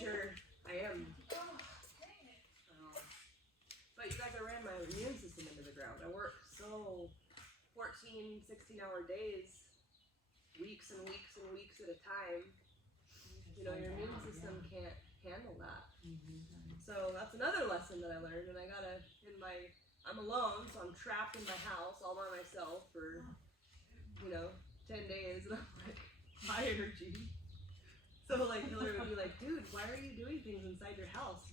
sure I am. But you guys, I ran my immune system into the ground. I work so 14, 16-hour days, weeks and weeks and weeks at a time. You know, your immune system can't handle that. So that's another lesson that I learned, and I'm alone, so I'm trapped in my house all by myself for, 10 days, and I'm like, high energy. So like Hillary would be like, dude, why are you doing things inside your house?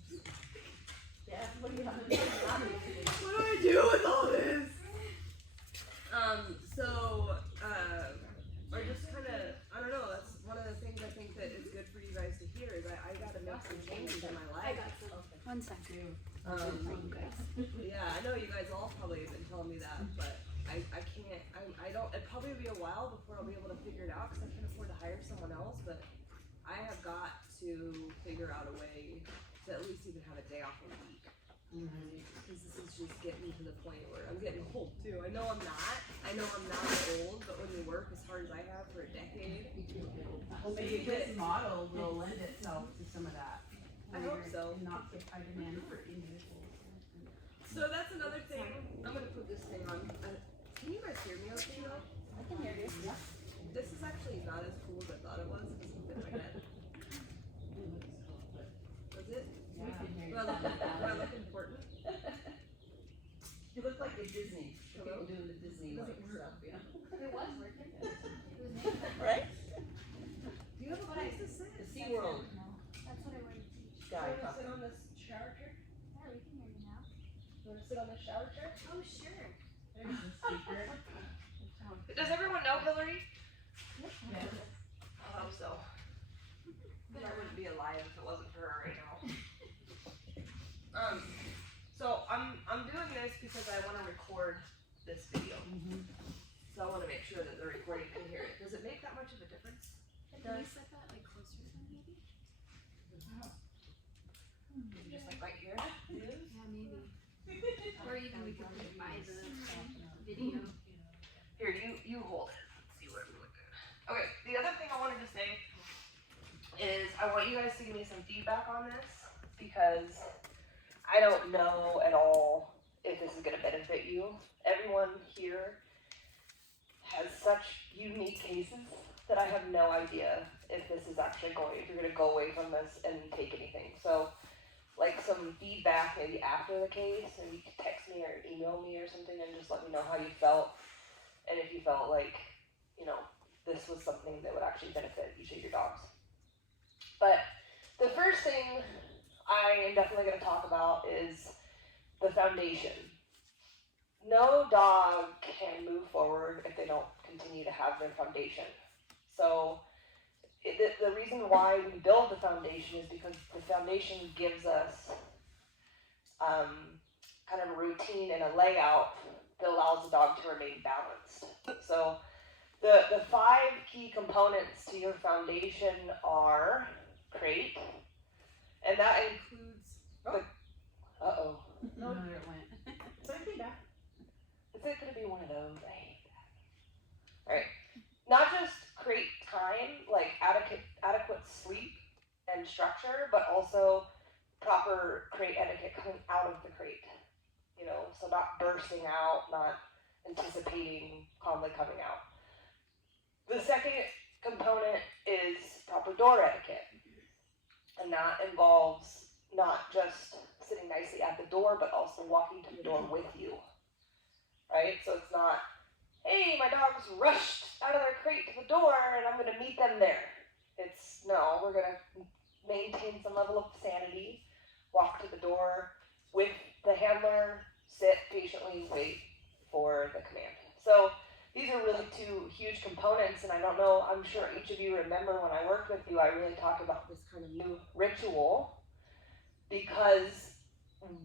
Yeah, what do What do I do with all this? Or just kind of, I don't know, that's one of the things I think that is good for you guys to hear is I gotta make some changes in my life. One second. Yeah, I know you guys all probably have been telling me that, but I can't, I don't, it'd probably be a while before I'll be able to figure it out because I can't afford to hire someone else, but I have got to figure out a way to at least even have a day off a week. Because this is just getting to the point where I'm getting old too. I know I'm not old, but when you work as hard as I have for a decade, Well, maybe this model will lend itself to some of that. I hope so. Not the high demand for individuals. So that's another thing. I'm gonna put this thing on. Can you guys hear me okay though? I can hear you. Yeah. This is actually not as cool as I thought it was. It doesn't fit my head. Was it? We can hear Do I look important? You look like a Disney. People doing the Disney like stuff, yeah. It was working. Right? Do you have a place to sit? The SeaWorld That's what I wanted to teach. guy. Do you want to sit on this shower chair? Yeah, we can hear you now. You want to sit on this shower chair? Oh, sure. There's the speaker. Does everyone know Hillary? Yeah. I hope so. I wouldn't be alive if it wasn't for her right now. So I'm doing this because I want to record this video. So I want to make sure that the recording can hear it. Does it make that much of a difference? Can you set that like closer to me, maybe? Just like right here? Yeah, maybe. Or even we could put it by the video. Here, you hold it. Let's see what we look at. Okay, the other thing I wanted to say is I want you guys to give me some feedback on this because I don't know at all if this is going to benefit you. Everyone here has such unique cases that I have no idea if this is actually if you're going to go away from this and take anything. So, like some feedback maybe after the case, and you can text me or email me or something and just let me know how you felt. And if you felt like, this was something that would actually benefit each of your dogs. But the first thing I am definitely going to talk about is the foundation. No dog can move forward if they don't continue to have their foundation. So the reason why we build the foundation is because the foundation gives us kind of a routine and a layout that allows the dog to remain balanced. So the 5 key components to your foundation are crate, and that includes the, No, there it went. But I came back. Is it going to be one of those? I hate that. Alright, not just crate time, like adequate sleep and structure, but also proper crate etiquette coming out of the crate. So not bursting out, not anticipating calmly coming out. The second component is proper door etiquette. And that involves not just sitting nicely at the door, but also walking to the door with you. Right? So it's not, hey, my dog's rushed out of their crate to the door and I'm going to meet them there. It's, no, we're going to maintain some level of sanity, walk to the door with the handler, sit patiently, wait for the command. So these are really 2 huge components, and I don't know, I'm sure each of you remember when I worked with you, I really talked about this kind of new ritual because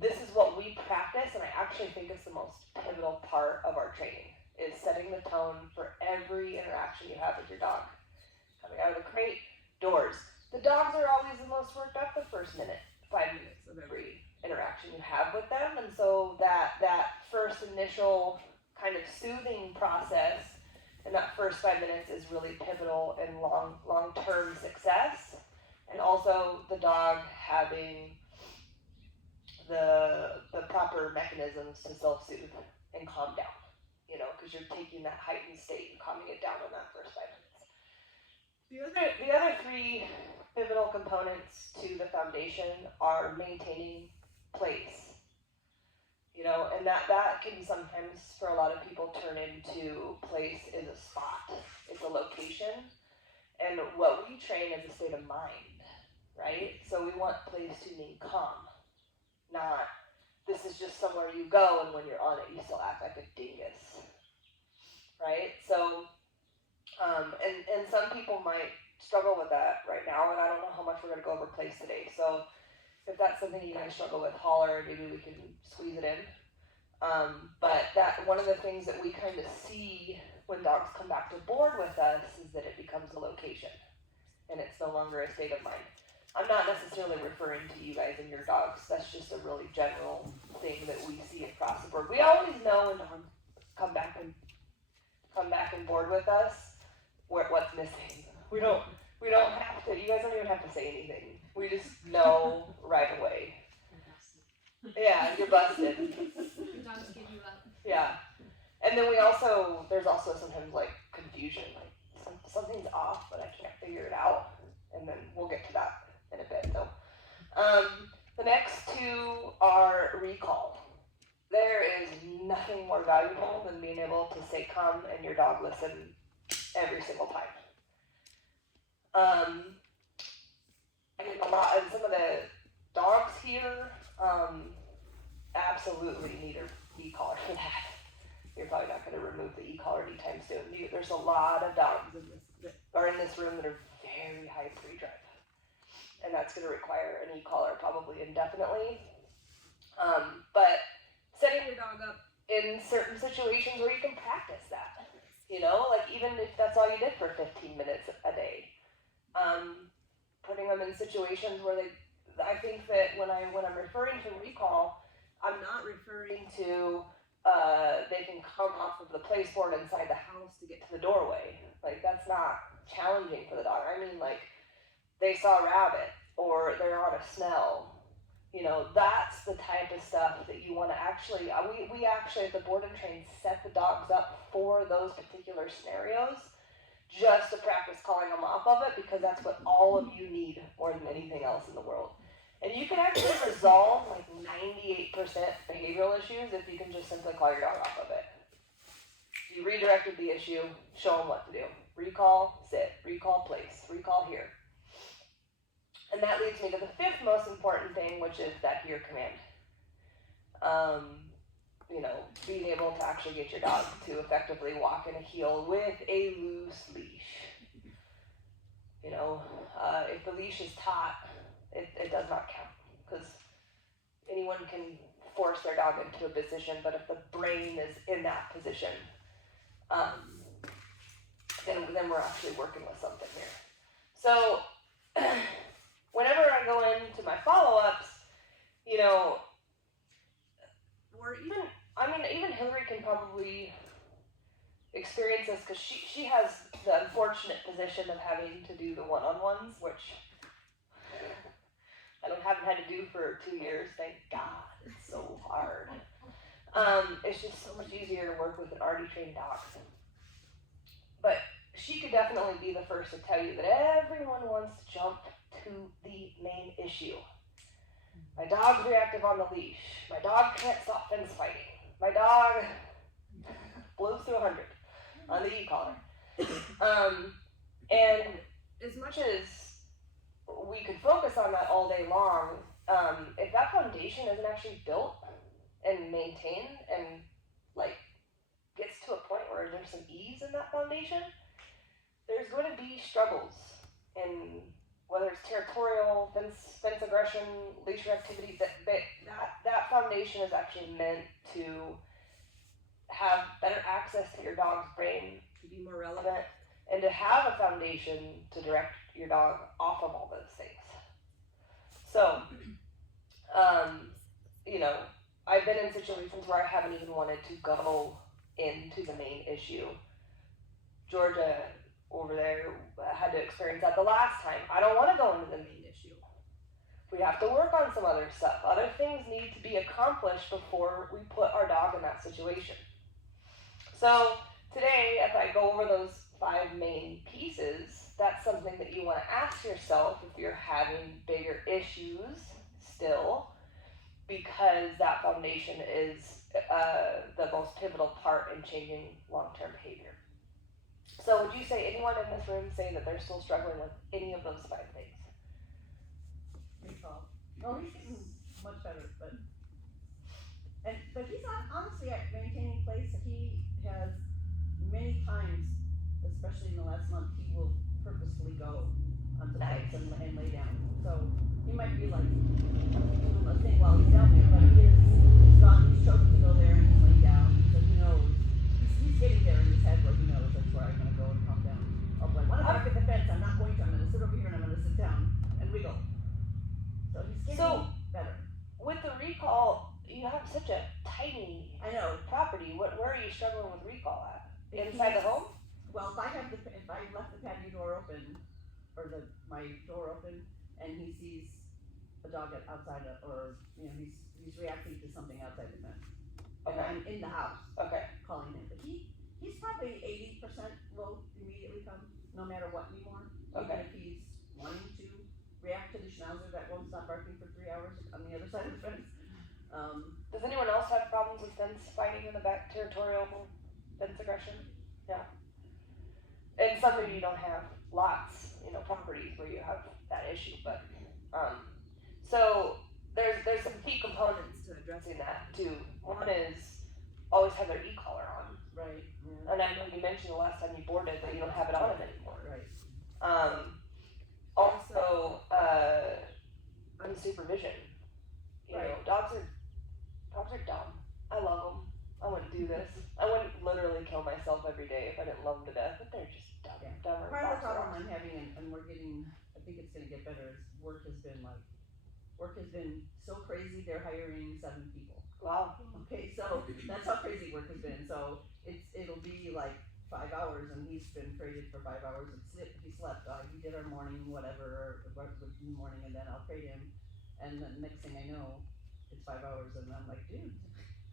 this is what we practice, and I actually think it's the most pivotal part of our training, is setting the tone for every interaction you have with your dog. Coming out of the crate, doors. The dogs are always the most worked up the first 5 minutes of every interaction you have with them, and so that first initial kind of soothing process and that first 5 minutes is really pivotal in long-term success and also the dog having the proper mechanisms to self-soothe and calm down, you know, because you're taking that heightened state and calming it down in that first 5 minutes. The other three pivotal components to the foundation are maintaining place, you know, and that can sometimes for a lot of people turn into place is a spot, it's a location, and what we train is a state of mind, right? So we want place to mean calm, not this is just somewhere you go and when you're on it you still act like a dingus, right? So and some people might struggle with that right now, and I don't know how much we're going to go over place today, so if that's something you guys struggle with, holler, maybe we can squeeze it in. But that one of the things that we kind of see when dogs come back to board with us is that it becomes a location and it's no longer a state of mind. I'm not necessarily referring to you guys and your dogs. That's just a really general thing that we see across the board. We always know when dogs come back and board with us what's missing. We don't have to. You guys don't even have to say anything. We just know right away. Yeah, you're busted. The dogs give you up. Yeah, and then there's also sometimes like confusion, like something's off, but I can't figure it out, and then we'll get to that in a bit. So, the next two are recall. There is nothing more valuable than being able to say come and your dog listen every single time. I get a lot, and some of the dogs here absolutely need a e-collar for that. You're probably not going to remove the e-collar anytime soon. There's a lot of dogs in this room that are very high pre-drive, and that's going to require an e-collar probably indefinitely. But setting your dog up in certain situations where you can practice that, you know, like even if that's all you did for 15 minutes a day, putting them in situations where I think that when I'm referring to recall, I'm not referring to they can come off of the place board inside the house to get to the doorway. Like that's not challenging for the dog. I mean, like they saw a rabbit or they're on a smell. You know, that's the type of stuff that you want to actually. We actually at the Board and Train set the dogs up for those particular scenarios, just to practice calling them off of it, because that's what all of you need more than anything else in the world. And you can actually resolve like 98% behavioral issues if you can just simply call your dog off of it. You redirected the issue, show them what to do. Recall, sit, recall, place, recall here. And that leads me to the fifth most important thing, which is that here command. You know, being able to actually get your dog to effectively walk in a heel with a loose leash. You know, if the leash is taut, it does not count, because anyone can force their dog into a position, but if the brain is in that position, then we're actually working with something here. So whenever I go into my follow-ups, you know, even Hillary can probably experience this, because she has the unfortunate position of having to do the one-on-ones, which I haven't had to do for 2 years, thank God. It's so hard. It's just so much easier to work with an already trained dog. But she could definitely be the first to tell you that everyone wants to jump to the main issue. My dog's reactive on the leash. My dog can't stop fence fighting. My dog blows through 100 on the e-collar. And as much as we could focus on that all day long, if that foundation isn't actually built and maintained and like gets to a point where there's some ease in that foundation, there's going to be struggles in whether it's territorial, fence aggression, leash reactivity. That foundation is actually meant to have better access to your dog's brain, to be more relevant, and to have a foundation to direct your dog off of all those things. So, you know, I've been in situations where I haven't even wanted to go into the main issue. Georgia over there had to experience that the last time. I don't want to go into the main issue. We have to work on some other stuff. Other things need to be accomplished before we put our dog in that situation. So today, if I go over those 5 main pieces, that's something that you want to ask yourself if you're having bigger issues still, because that foundation is the most pivotal part in changing long-term behavior. So would you say anyone in this room say that they're still struggling with any of those 5 things? Recall. No, he's getting much better, but he's not honestly at maintaining place. He has many times, especially in the last month, he will purposefully go onto Nice. sites and lay down. So he might be like doing a thing while he's down there, but he's chosen to go there and he's laying down. So he knows he's getting there in his head where he knows that's where I'm gonna go and calm down. I'll be like, when I get the fence, I'm not going to. I'm gonna sit over here and I'm gonna sit down and wiggle. So he's getting better. With the recall, you have such a tiny I know. property. Where are you struggling with recall at? Inside the home? Well, if I left the patio door open, or my door open, and he sees a dog outside, or he's reacting to something outside the fence. And Okay. I'm in the house. Okay. Calling him, but he's probably 80% will immediately come, no matter what anymore. Okay. Even if he's wanting to react to the schnauzer that won't stop barking for 3 hours on the other side of the fence. Does anyone else have problems with fence fighting in the back, territorial fence aggression? Yeah. And some of you don't have lots, properties where you have that issue, but so there's some key components to addressing that too. One is always have their e-collar on. Right. Yeah. And I know you mentioned the last time you boarded that you don't have it on him anymore. Right. Also, unsupervision. Dogs are dumb. I love them. I wouldn't do this. I wouldn't literally kill myself every day if I didn't love them to death, but they're just dumb. Yeah. Dumber. Part of the boxer problem dogs. I'm having, and we're getting, I think it's gonna get better, is work has been so crazy, they're hiring 7 people. Wow. Okay, so that's how crazy work has been, so it'll be like 5 hours, and he's been traded for 5 hours of sleep. He slept, he did our morning, whatever, or in the morning, and then I'll trade him, and then next thing I know, it's 5 hours, and I'm like, dude,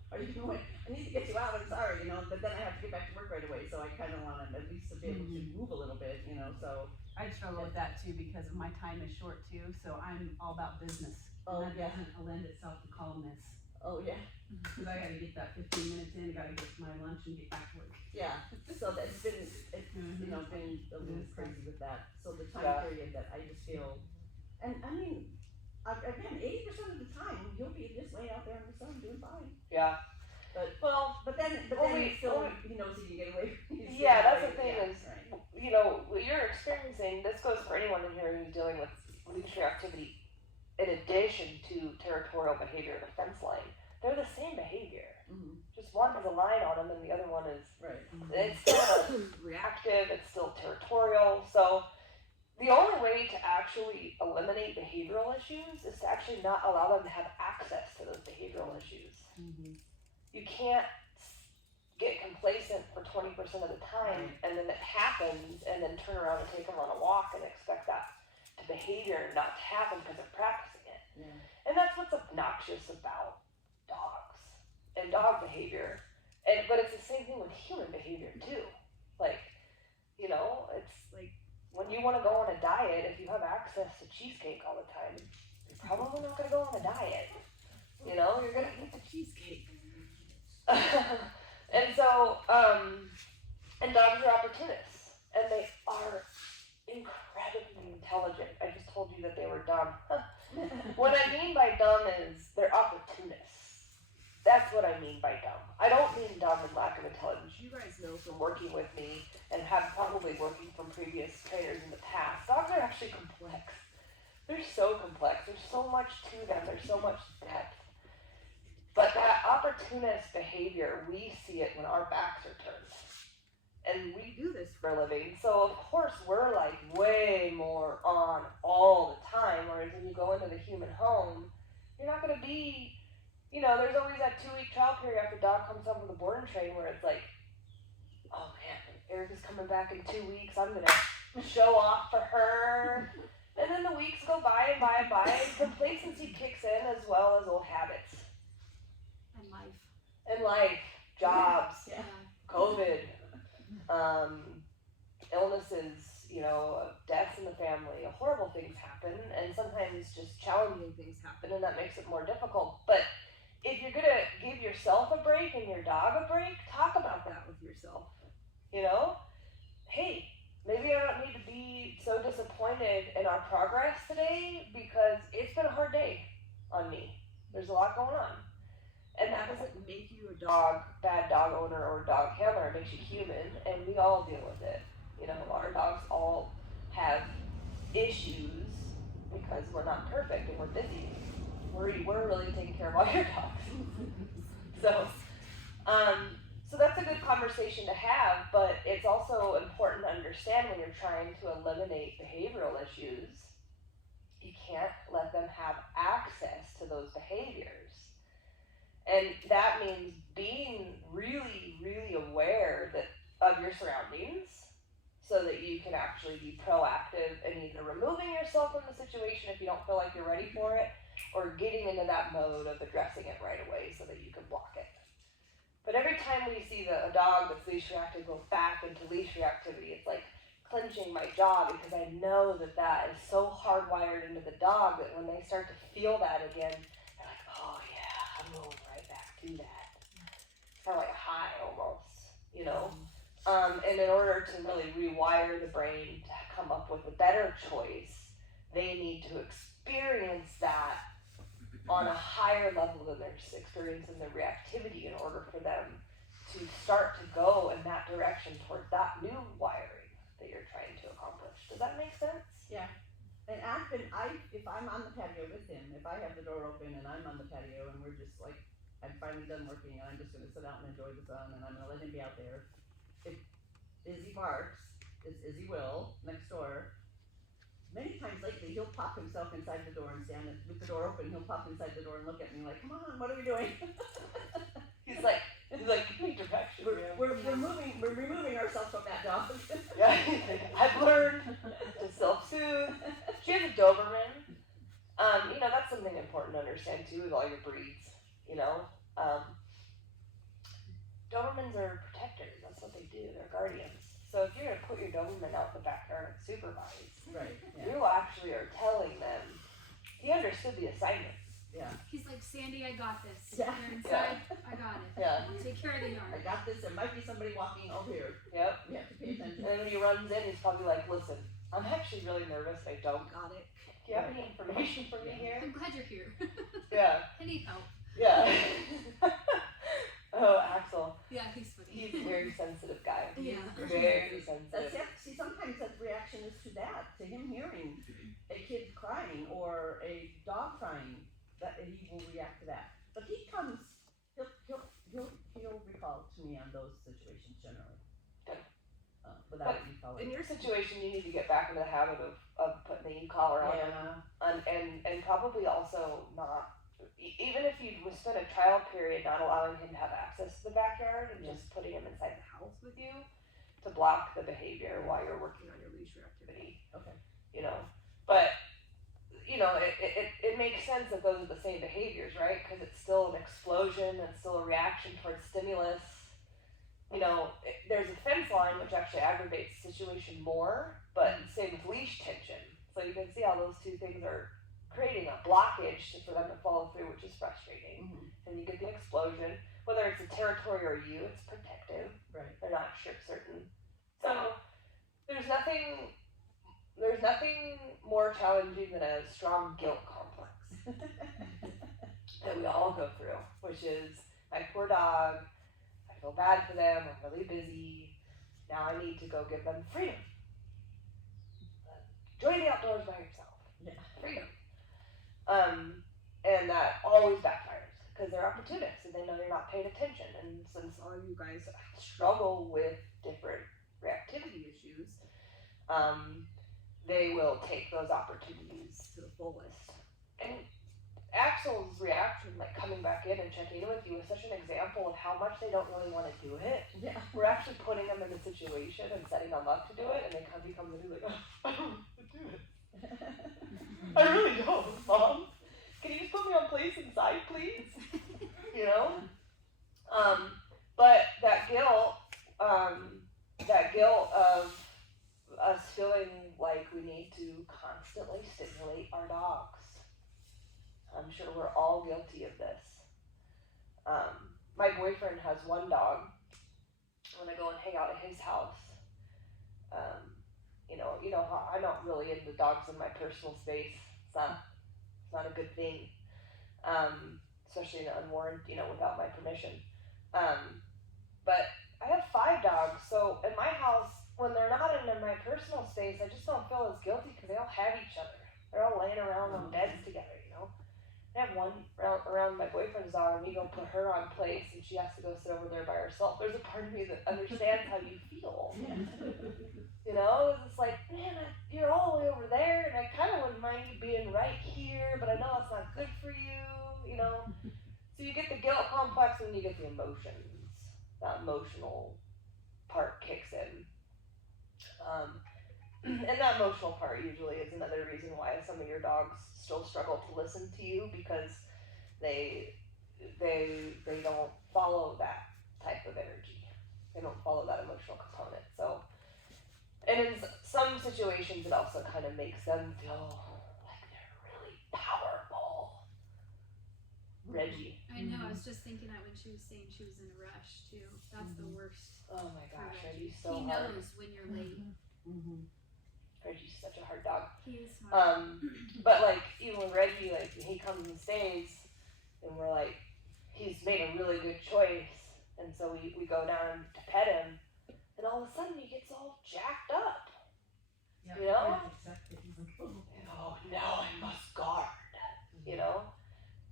are you doing? I need to get you out, I'm sorry, but then I have to get back to work right away, so I kinda want him at least to be able to move a little bit, so. I struggle with that too because my time is short too, so I'm all about business. Oh, And that yeah. doesn't lend itself to calmness. Oh, yeah. Cause I gotta get that 15 minutes in, gotta get to my lunch and get back to work. Yeah, so that's been, been a little crazy with that, so the time period that I just feel, and I mean, again, 80% of the time, you'll be just laying out there in the sun doing fine. Yeah. But then he still, he knows he can get away. Yeah, that's the thing is, right. what you're experiencing, this goes for anyone in here who's dealing with leadership activity in addition to territorial behavior, the fence line. They're the same behavior. Mm-hmm. Just one has a line on them and the other one is, Right. it's still reactive, it's still territorial. So the only way to actually eliminate behavioral issues is to actually not allow them to have access to those behavioral issues. Mm-hmm. You can't get complacent for 20% of the time and then it happens and then turn around and take them on a walk and expect that to behavior not to happen because they're practicing it. Yeah. And that's what's obnoxious about dogs and dog behavior. But it's the same thing with human behavior too. Like, it's like when you want to go on a diet, if you have access to cheesecake all the time, you're probably not going to go on a diet. You're going to eat the cheesecake. And so, and dogs are opportunists, and they are incredibly intelligent. I just told you that they were dumb. What I mean by dumb is they're opportunists. That's what I mean by dumb. I don't mean dumb and lack of intelligence. You guys know from working with me and have probably working from previous trainers in the past, dogs are actually complex. They're so complex. There's so much to them. There's so much depth. But that opportunist behavior, we see it when our backs are turned. And we do this for a living, so of course we're like way more on all the time, whereas when you go into the human home, you're not gonna be, there's always that 2-week trial period after the dog comes home from the board and train where it's like, oh man, Eric is coming back in 2 weeks, I'm gonna show off for her. And then the weeks go by and complacency kicks in as well as old habits. And life. And life, jobs, Yeah. COVID, illnesses, deaths in the family, horrible things happen, and sometimes just challenging things happen, and that makes it more difficult. But if you're gonna give yourself a break and your dog a break, talk about that with yourself. Hey, maybe I don't need to be so disappointed in our progress today because it's been a hard day on me. There's a lot going on. And that doesn't make you a bad dog owner or dog handler. It makes you human, and we all deal with it. Our dogs all have issues because we're not perfect and we're busy. We're really taking care of all your dogs. So that's a good conversation to have, but it's also important to understand when you're trying to eliminate behavioral issues, you can't let them have access to those behaviors. And that means being really, really aware of your surroundings so that you can actually be proactive in either removing yourself from the situation if you don't feel like you're ready for it, or getting into that mode of addressing it right away so that you can block it. But every time we see a dog that's leash reactive go back into leash reactivity, it's like clenching my jaw because I know that is so hardwired into the dog that when they start to feel that again, they're like, oh yeah, I'm going right back to that. Kind of like a high almost, And in order to really rewire the brain to come up with a better choice, they need to experience that on a higher level than they're experiencing the reactivity in order for them to start to go in that direction towards that new wiring that you're trying to accomplish. Does that make sense? Yeah. And if I'm on the patio with him, if I have the door open and I'm on the patio and we're just like, I'm finally done working and I'm just gonna sit out and enjoy the sun and I'm gonna let him be out there. If Izzy barks, as Izzy will, next door, many times lately he'll pop himself inside the door and stand with the door open, he'll pop inside the door and look at me like, come on, what are we doing? He's like, give me direction. We're removing ourselves from that dog. Yeah, I've learned to self-soothe. She has a Doberman. That's something important to understand too with all your breeds. Dobermans are protectors. That's what they do. They're guardians. So if you're gonna put your Doberman out in the backyard and supervise, Right. Yeah. you actually are telling them he understood the assignment. Yeah. He's like, Sandy, I got this. Yeah. You're inside, I got it. Yeah. Take care of the I yard. got this. There might be somebody walking over here. Yep. We have to pay attention. And then when he runs in, he's probably like, listen, I'm actually really nervous. I don't. Got it. Do you have any information for me here? I'm glad you're here. Yeah. I need help. Yeah. Oh, Axel. Yeah, he's funny. He's a very sensitive guy. Yeah. Very sensitive. See, sometimes that reaction is to that, to him hearing a kid crying or a dog crying, that he will react to that. But he'll recall to me on those situations generally. Good. Without recalling. In your situation, you need to get back into the habit of putting the e-collar on them. And probably also not, even if you spend a trial period not allowing him to have access to the backyard and just putting him inside the house with you to block the behavior while you're working on your leash reactivity. Okay. But it makes sense that those are the same behaviors, right? Because it's still an explosion, it's still a reaction towards stimulus. There's a fence line which actually aggravates the situation more, but same with leash tension. So you can see how those two things are creating a blockage for them to follow through, which is frustrating. Mm-hmm. And you get the explosion. Whether it's a territory or you, it's protective. Right. They're not certain. So there's nothing more challenging than a strong guilt complex that we all go through, which is my poor dog, I feel bad for them, I'm really busy, now I need to go give them freedom. Enjoy the outdoors by yourself. Yeah. Freedom. And that always backfires because they're opportunists and they know you're not paying attention. And since all you guys struggle with different reactivity issues, they will take those opportunities to the fullest. And Axel's reaction, like coming back in and checking in with you, is such an example of how much they don't really want to do it. Yeah. We're actually putting them in a situation and setting them up to do it, and they become really like, oh, I don't want to do it. I really don't. to constantly stimulate our dogs. I'm sure we're all guilty of this. My boyfriend has one dog. When I go and hang out at his house, you know how I'm not really into dogs in my personal space. It's not a good thing, especially unwarranted, without my permission. But I have 5 dogs, so in my house, when they're not in my personal space, I just don't feel as guilty because they all have each other. They're all laying around on beds together, I have one around my boyfriend's dog, and we go put her on place, and she has to go sit over there by herself. There's a part of me that understands how you feel. It's like, man, you're all the way over there, and I kind of wouldn't mind you being right here, but I know it's not good for you, So you get the guilt complex, and you get the emotions. That emotional part kicks in. And that emotional part usually is another reason why some of your dogs still struggle to listen to you, because they don't follow that type of energy. They don't follow that emotional component. So, and in some situations, it also kind of makes them feel like they're really powerful. Reggie. I know, I was just thinking that when she was saying she was in a rush too. That's the worst. Oh my gosh, for Reggie's Reggie. so He hard. knows when you're late. Reggie's such a hard dog. He is smart. But like, even with Reggie, like, he comes and stays, and we're like, he's made a really good choice, and so we go down to pet him, and all of a sudden he gets all jacked up. Oh, now I must guard.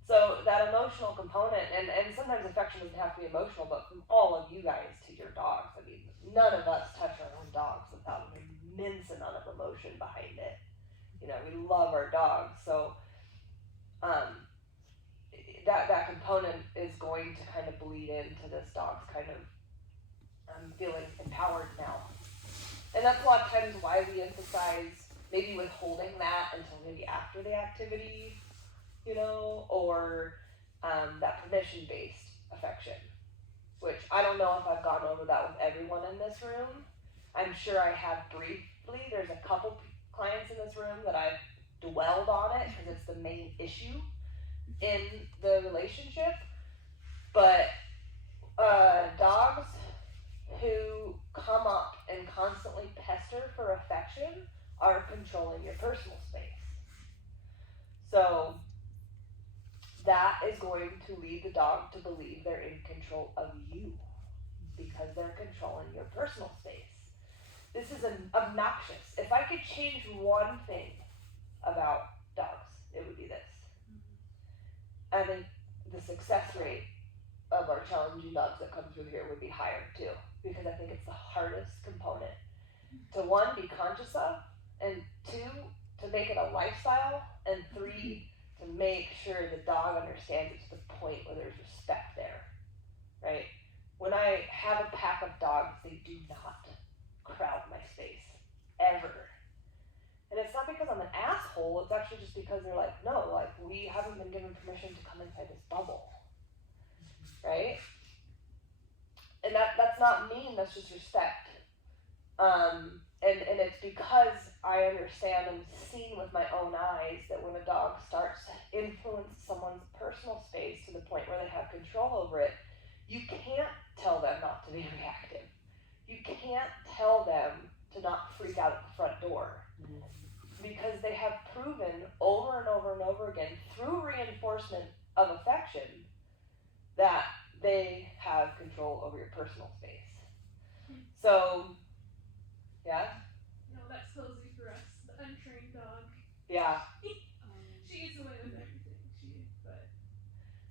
So that emotional component, and sometimes affection doesn't have to be emotional, but from all of you guys to your dogs, I mean, none of us touch our own dogs without an immense amount of emotion behind it. We love our dogs, so that component is going to kind of bleed into this dog's kind of feeling empowered now. And that's a lot of times why we emphasize maybe withholding that until maybe after the activity, or that permission-based affection, which I don't know if I've gone over that with everyone in this room. I'm sure I have briefly. There's a couple clients in this room that I've dwelled on it because it's the main issue in the relationship. But dogs who come up and constantly pester for affection are controlling your personal space. So that is going to lead the dog to believe they're in control of you because they're controlling your personal space. This is obnoxious. If I could change one thing about dogs, it would be this. I think the success rate of our challenging dogs that come through here would be higher too, because I think it's the hardest component to, 1, be conscious of, and 2, to make it a lifestyle, and 3, to make sure the dog understands it to the point where there's respect there, right? When I have a pack of dogs, they do not crowd my space, ever. And it's not because I'm an asshole, it's actually just because they're like, no, like, we haven't been given permission to come inside this bubble, right? And that's not mean, that's just respect. And it's because I understand and seen with my own eyes that when a dog starts to influence someone's personal space to the point where they have control over it, you can't tell them not to be reactive. You can't tell them to not freak out at the front door. Because they have proven over and over and over again through reinforcement of affection that they have control over your personal space. So, yeah? No, that's cozy for us, the untrained dog. Yeah. She gets away with everything, but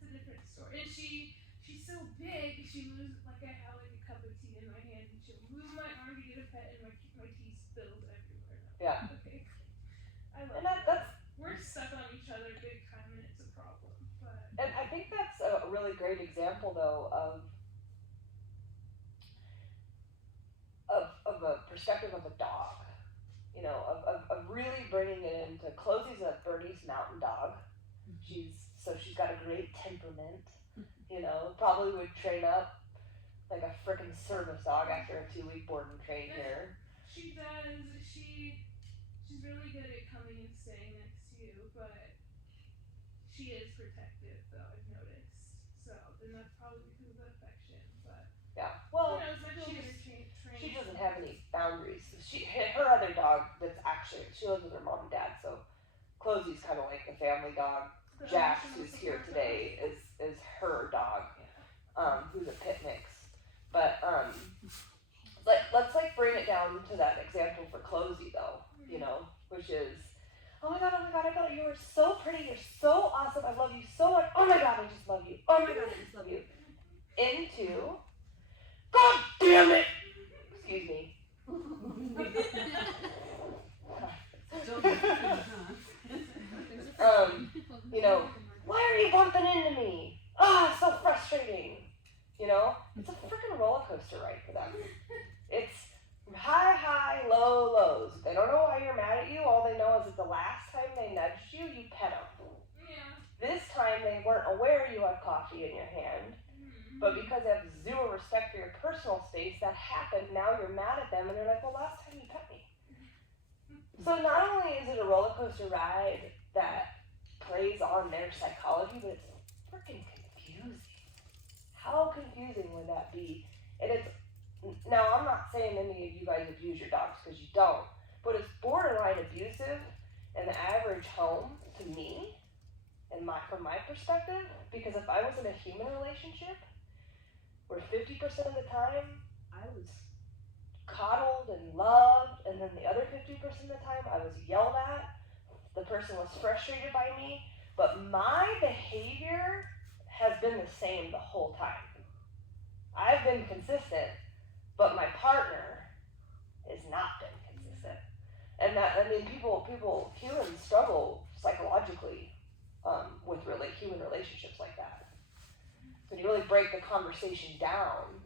it's a different story. And she's so big, she moves, like I have like a cup of tea in my hand, and she'll move my arm to get a pet, and my tea spills everywhere. Yeah. Okay. I love And that. We're stuck on each other big time, and it's a problem. But And I think that's a really great example, though, of a perspective of a dog. Of really bringing it into. Closy's a Bernese Mountain Dog. She's got a great temperament. Probably would train up like a frickin' service dog after a 2-week board and train here. she does. she's really good at coming and staying next to you, but she is protective though, I've noticed. So then that's probably because of the affection, but Yeah. who Well, knows, maybe we'll she get her just- trained. she doesn't have any boundaries. Her other dog that's actually, she lives with her mom and dad, so Closy's kind of like the family dog. The Jax, emotional who's here support today, dog. is her dog, Yeah. who's a pit mix. But let's like bring it down to that example for Closy though, you know, which is, oh my god, I thought you were so pretty, you're so awesome, I love you so much, oh my god, I just love you, oh my god, I just love you. Into, god damn it! Excuse me. Still good, huh? You know, why are you bumping into me? Ah, so frustrating. You know, it's a freaking roller coaster ride for them. It's high, low, lows. They don't know why you're mad at you. All they know is that the last time they nudged you, you pet them. Yeah. This time they weren't aware you had coffee in your hand, but because they have zero respect for your personal space, that happened. Now you're mad at them, and they're like, well, last time you pet me. So not only is it a roller coaster ride that plays on their psychology, but it's freaking confusing. How confusing would that be? And it's, now I'm not saying any of you guys abuse your dogs, because you don't, but it's borderline abusive in the average home to me, and from my perspective, because if I was in a human relationship where 50% of the time I was coddled and loved, and then the other 50% of the time I was yelled at, the person was frustrated by me, but my behavior has been the same the whole time. I've been consistent, but my partner has not been consistent. And that, I mean, humans struggle psychologically with human relationships like that. When you really break the conversation down,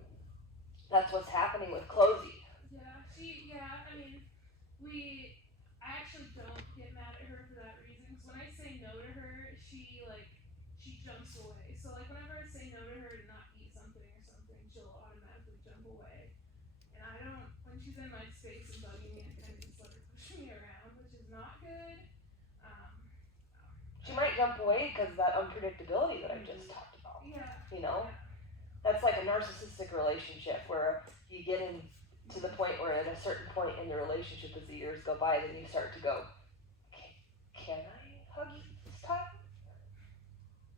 that's what's happening with Closy. I mean, I actually don't get mad at her for that reason, because when I say no to her, she jumps away. So like whenever I say no to her to not eat something or something, she'll automatically jump away. And I don't, when she's in my space and bugging me, I kind of just let her push me around, which is not good. She might jump away because of that unpredictability that I just talked about. Yeah. You know? That's like a narcissistic relationship where you get in to the point where at a certain point in the relationship as the years go by, then you start to go, can I hug you this time?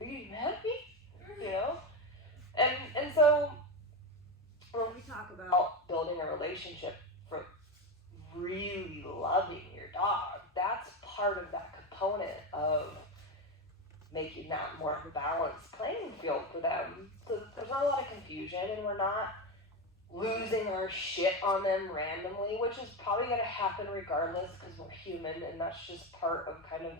Are you mad at me? You know? And so when we talk about building a relationship for really loving your dog, that's part of that component of making that more of a balanced playing field for them. So there's not a lot of confusion, and we're not losing our shit on them randomly, which is probably going to happen regardless because we're human, and that's just part of kind of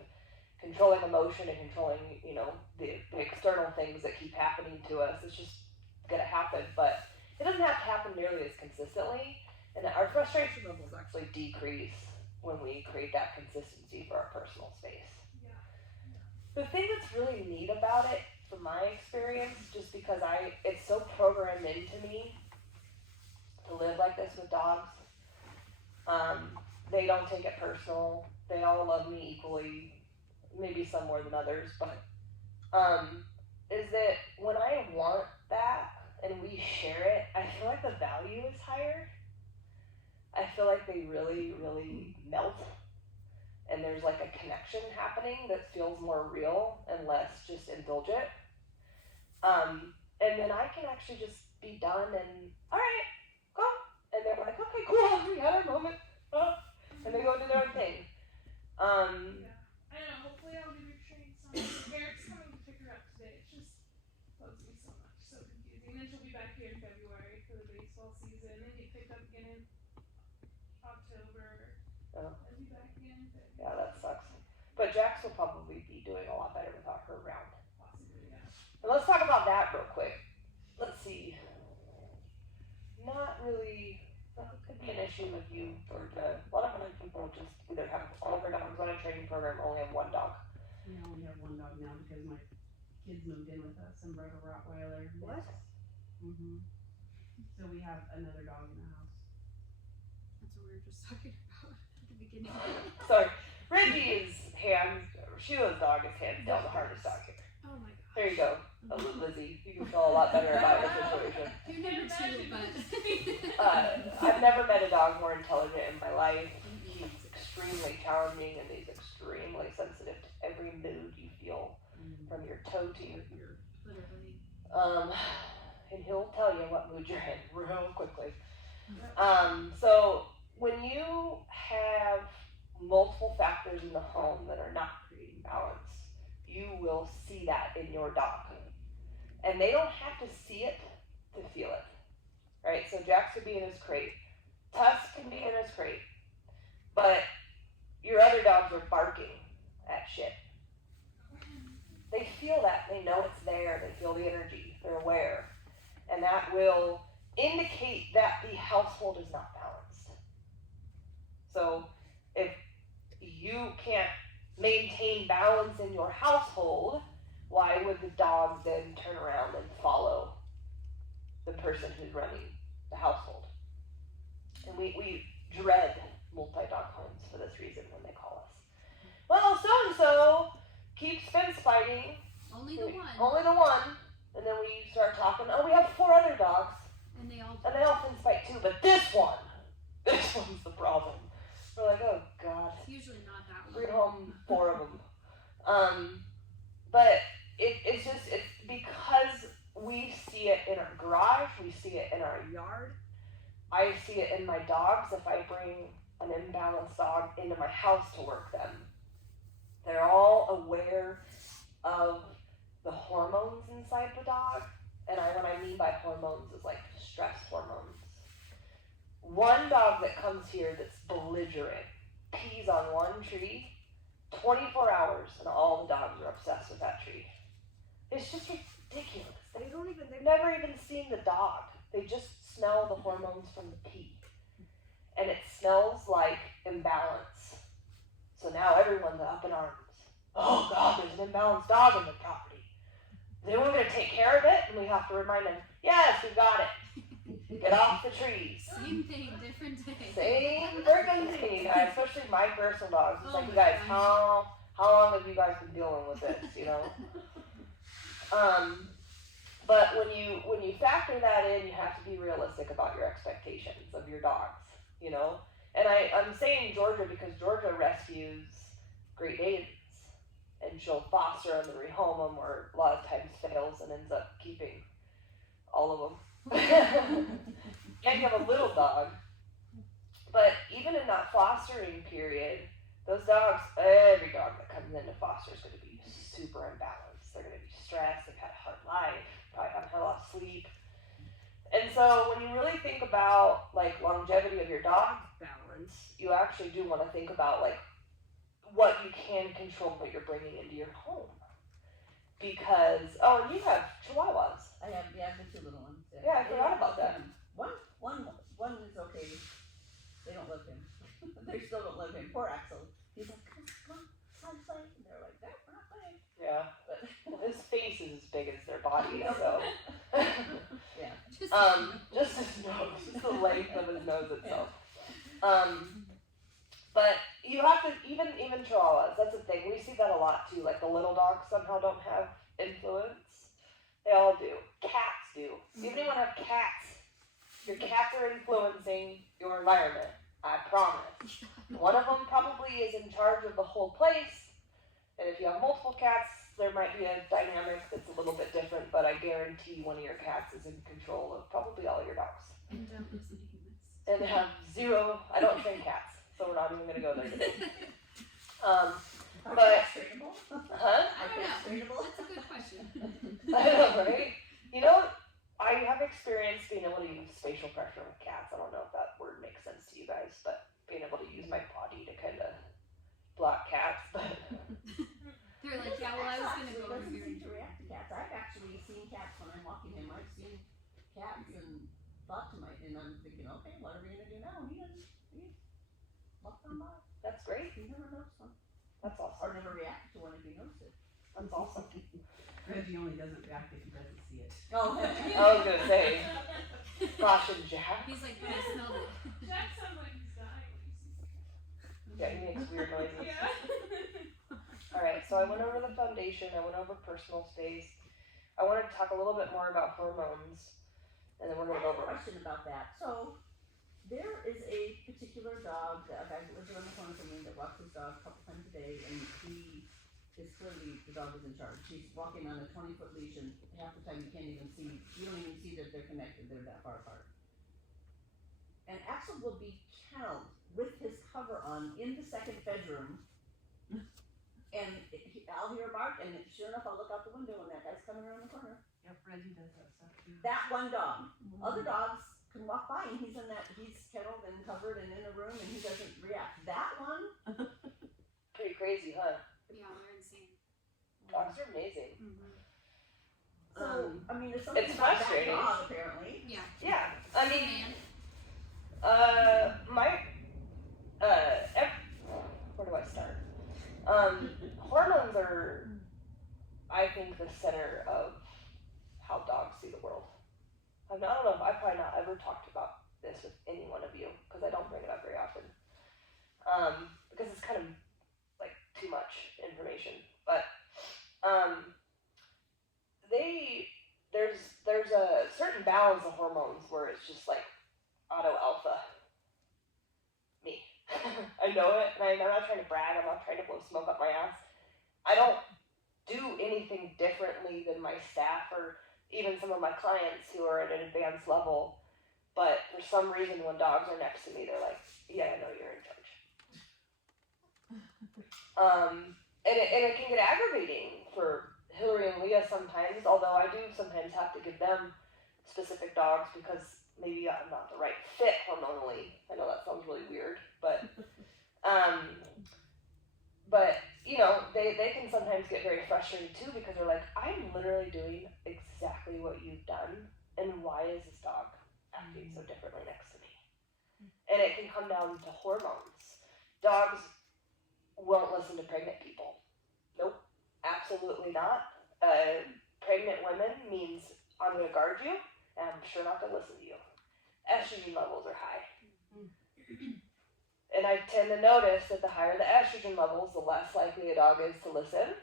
controlling emotion and controlling, you know, the external things that keep happening to us. It's just going to happen, but it doesn't have to happen nearly as consistently, and our frustration levels actually decrease when we create that consistency for our personal space. The thing that's really neat about it, from my experience, just because it's so programmed into me to live like this with dogs, they don't take it personal. They all love me equally, maybe some more than others, but is that when I want that and we share it, I feel like the value is higher. I feel like they really, really melt. And there's like a connection happening that feels more real and less just indulgent. And then I can actually just be done and, all right, go. And they're like, okay, cool, we had our moment. And they go do their own thing. I don't know, hopefully I'll get her trained someday. Eric's coming to pick her up today. It just bugs me so much, so confusing. And then she'll be back here in February for the baseball season, and get picked up again in October. Oh. And be back again in February. Yeah, that sucks. But Jax will probably be doing a lot better without her around. Possibly, yeah. And let's talk about that real quick. Let's see. Not really. That could be an issue with you, Georgia. A lot of other people just either have all their dogs on a training program or only have one dog. We only have one dog now because my kids moved in with us and brought a Rottweiler. What? Mm-hmm. So we have another dog in the house. That's what we were just talking about at the beginning. Sorry. Reggie is Sheila's dog is hands down the hardest dog here. Oh my god. There you go. Lizzie, you can feel a lot better about your situation. You're number two, but. I've never met a dog more intelligent in my life. He's extremely challenging and he's extremely sensitive to every mood you feel from your toe to your ear. Literally. And he'll tell you what mood you're in real quickly. So when you have multiple factors in the home that are not creating balance, you will see that in your dog. And they don't have to see it to feel it. Right? So Jax could be in his crate. Tusk can be in his crate. But your other dogs are barking at shit. They feel that. They know it's there. They feel the energy. They're aware. And that will indicate that the household is not balanced. So if you can't maintain balance in your household, why would the dog then turn around and follow the person who's running the household? And we dread multi-dog homes for this reason when they call us. Well, so-and-so keeps fence fighting. Only the one. Only the one. And then we start talking, oh, we have 4 other dogs. And they all. And they all fence fight too, but this one's the problem. We're like, oh God. It's usually not that one. Bring home 4 of them. But it's because we see it in our garage, we see it in our yard. I see it in my dogs. If I bring an imbalanced dog into my house to work them, they're all aware of the hormones inside the dog. And what I mean by hormones is like stress hormones. One dog that comes here that's belligerent pees on one tree, 24 hours, and all the dogs are obsessed with that tree. It's just ridiculous. They've never even seen the dog. They just smell the hormones from the pee. And it smells like imbalance. So now everyone's up in arms. Oh God, there's an imbalanced dog in the property. Then we're going to take care of it, and we have to remind them, yes, we got it. Get off the trees. Same thing, different day. Same freaking thing, guys. Especially my personal dogs. It's Oh like, you my guys, gosh. how long have you guys been dealing with this, you know? But when you factor that in, you have to be realistic about your expectations of your dogs, you know? And I'm saying Georgia because Georgia rescues Great Danes. And she'll foster them and rehome them, or a lot of times fails and ends up keeping all of them. And you have a little dog. But even in that fostering period, those dogs, every dog that comes into foster is going to be super imbalanced. They're going to be stressed, they've had a hard life, probably haven't had a lot of sleep. And so when you really think about like longevity of your dog balance, you actually do want to think about like what you can control what you're bringing into your home. Because, and you have chihuahuas. I have the 2 little ones. Yeah, I forgot about that. One is okay. They don't love him. They still don't love him. Poor Axel. He's like, come on, play. And they're like, we're not playing. Yeah. Well, his face is as big as their body, so. Yeah. Just Just his nose, just the length of his nose itself. But you have to, even chihuahuas, that's the thing. We see that a lot too. Like the little dogs somehow don't have influence. They all do. Cats do. Even if you want to have cats, your cats are influencing your environment. I promise. One of them probably is in charge of the whole place. And if you have multiple cats, there might be a dynamic that's a little bit different, but I guarantee one of your cats is in control of probably all your dogs. And don't listen to humans. And have 0, I don't train cats, so we're not even going to go there today. But, Straightable? huh? I don't know. Straightable? That's a good question. I know, right? You know, I have experienced being able to use spatial pressure with cats. I don't know if that word makes sense to you guys, but being able to use my body to kind of block cats, but They're like, yeah, well, I was gonna go over doesn't here. seem to react to cats. I've actually seen cats when I'm walking him. I've seen cats and thought to and I'm thinking, okay, what are we gonna do now? He walked on by. that's great. He never noticed one. That's Or awesome. never reacted to one if he noticed it. That's awesome. Reggie only doesn't react if he doesn't see it. Oh. I was gonna say, caution, Jack. He's like, but I smelled it. Jack sounds like he's dying when he sees Yeah, he makes weird noises. Yeah. Alright, so I went over the foundation, I went over personal space. I wanted to talk a little bit more about hormones, and then we're I gonna go have a over. question about that. So, there is a particular dog that a guy that lives around the corner from me that walks his dog a couple times a day, and he is clearly, the dog is in charge. He's walking on a 20-foot leash, and half the time you can't even see, you don't even see that they're connected, they're that far apart. And Axel will be kenneled with his cover on in the second bedroom, and I'll hear a bark, and sure enough, I'll look out the window, and that guy's coming around the corner. Yep, Reggie does that stuff too. That one dog. Other dogs can walk by and he's kenneled and covered and in a room and he doesn't react. That one, Pretty crazy, huh? Yeah, they're insane. Dogs are amazing. so, I mean, there's something It's about that frustrating. dog apparently. Yeah. Yeah, I mean, Man. where do I start? Hormones are, I think, the center of how dogs see the world. I don't know if I've probably not ever talked about this with any one of you, because I don't bring it up very often. Because it's kind of like too much information. But there's a certain balance of hormones where it's just like auto alpha. Me. I know it, and I'm not trying to brag, I'm not trying to blow smoke up my ass. I don't do anything differently than my staff or even some of my clients who are at an advanced level, but for some reason when dogs are next to me, they're like, yeah, I know you're in charge. And it can get aggravating for Hillary and Leah sometimes, although I do sometimes have to give them specific dogs because maybe I'm not the right fit hormonally. I know that sounds really weird, but you know, they can sometimes get very frustrated too because they're like, I'm literally doing exactly what you've done, and why is this dog acting so differently next to me? And it can come down to hormones. Dogs won't listen to pregnant people. Nope, absolutely not. Pregnant women means I'm going to guard you, and I'm sure not going to listen to you. Estrogen levels are high. And I tend to notice that the higher the estrogen levels, the less likely a dog is to listen.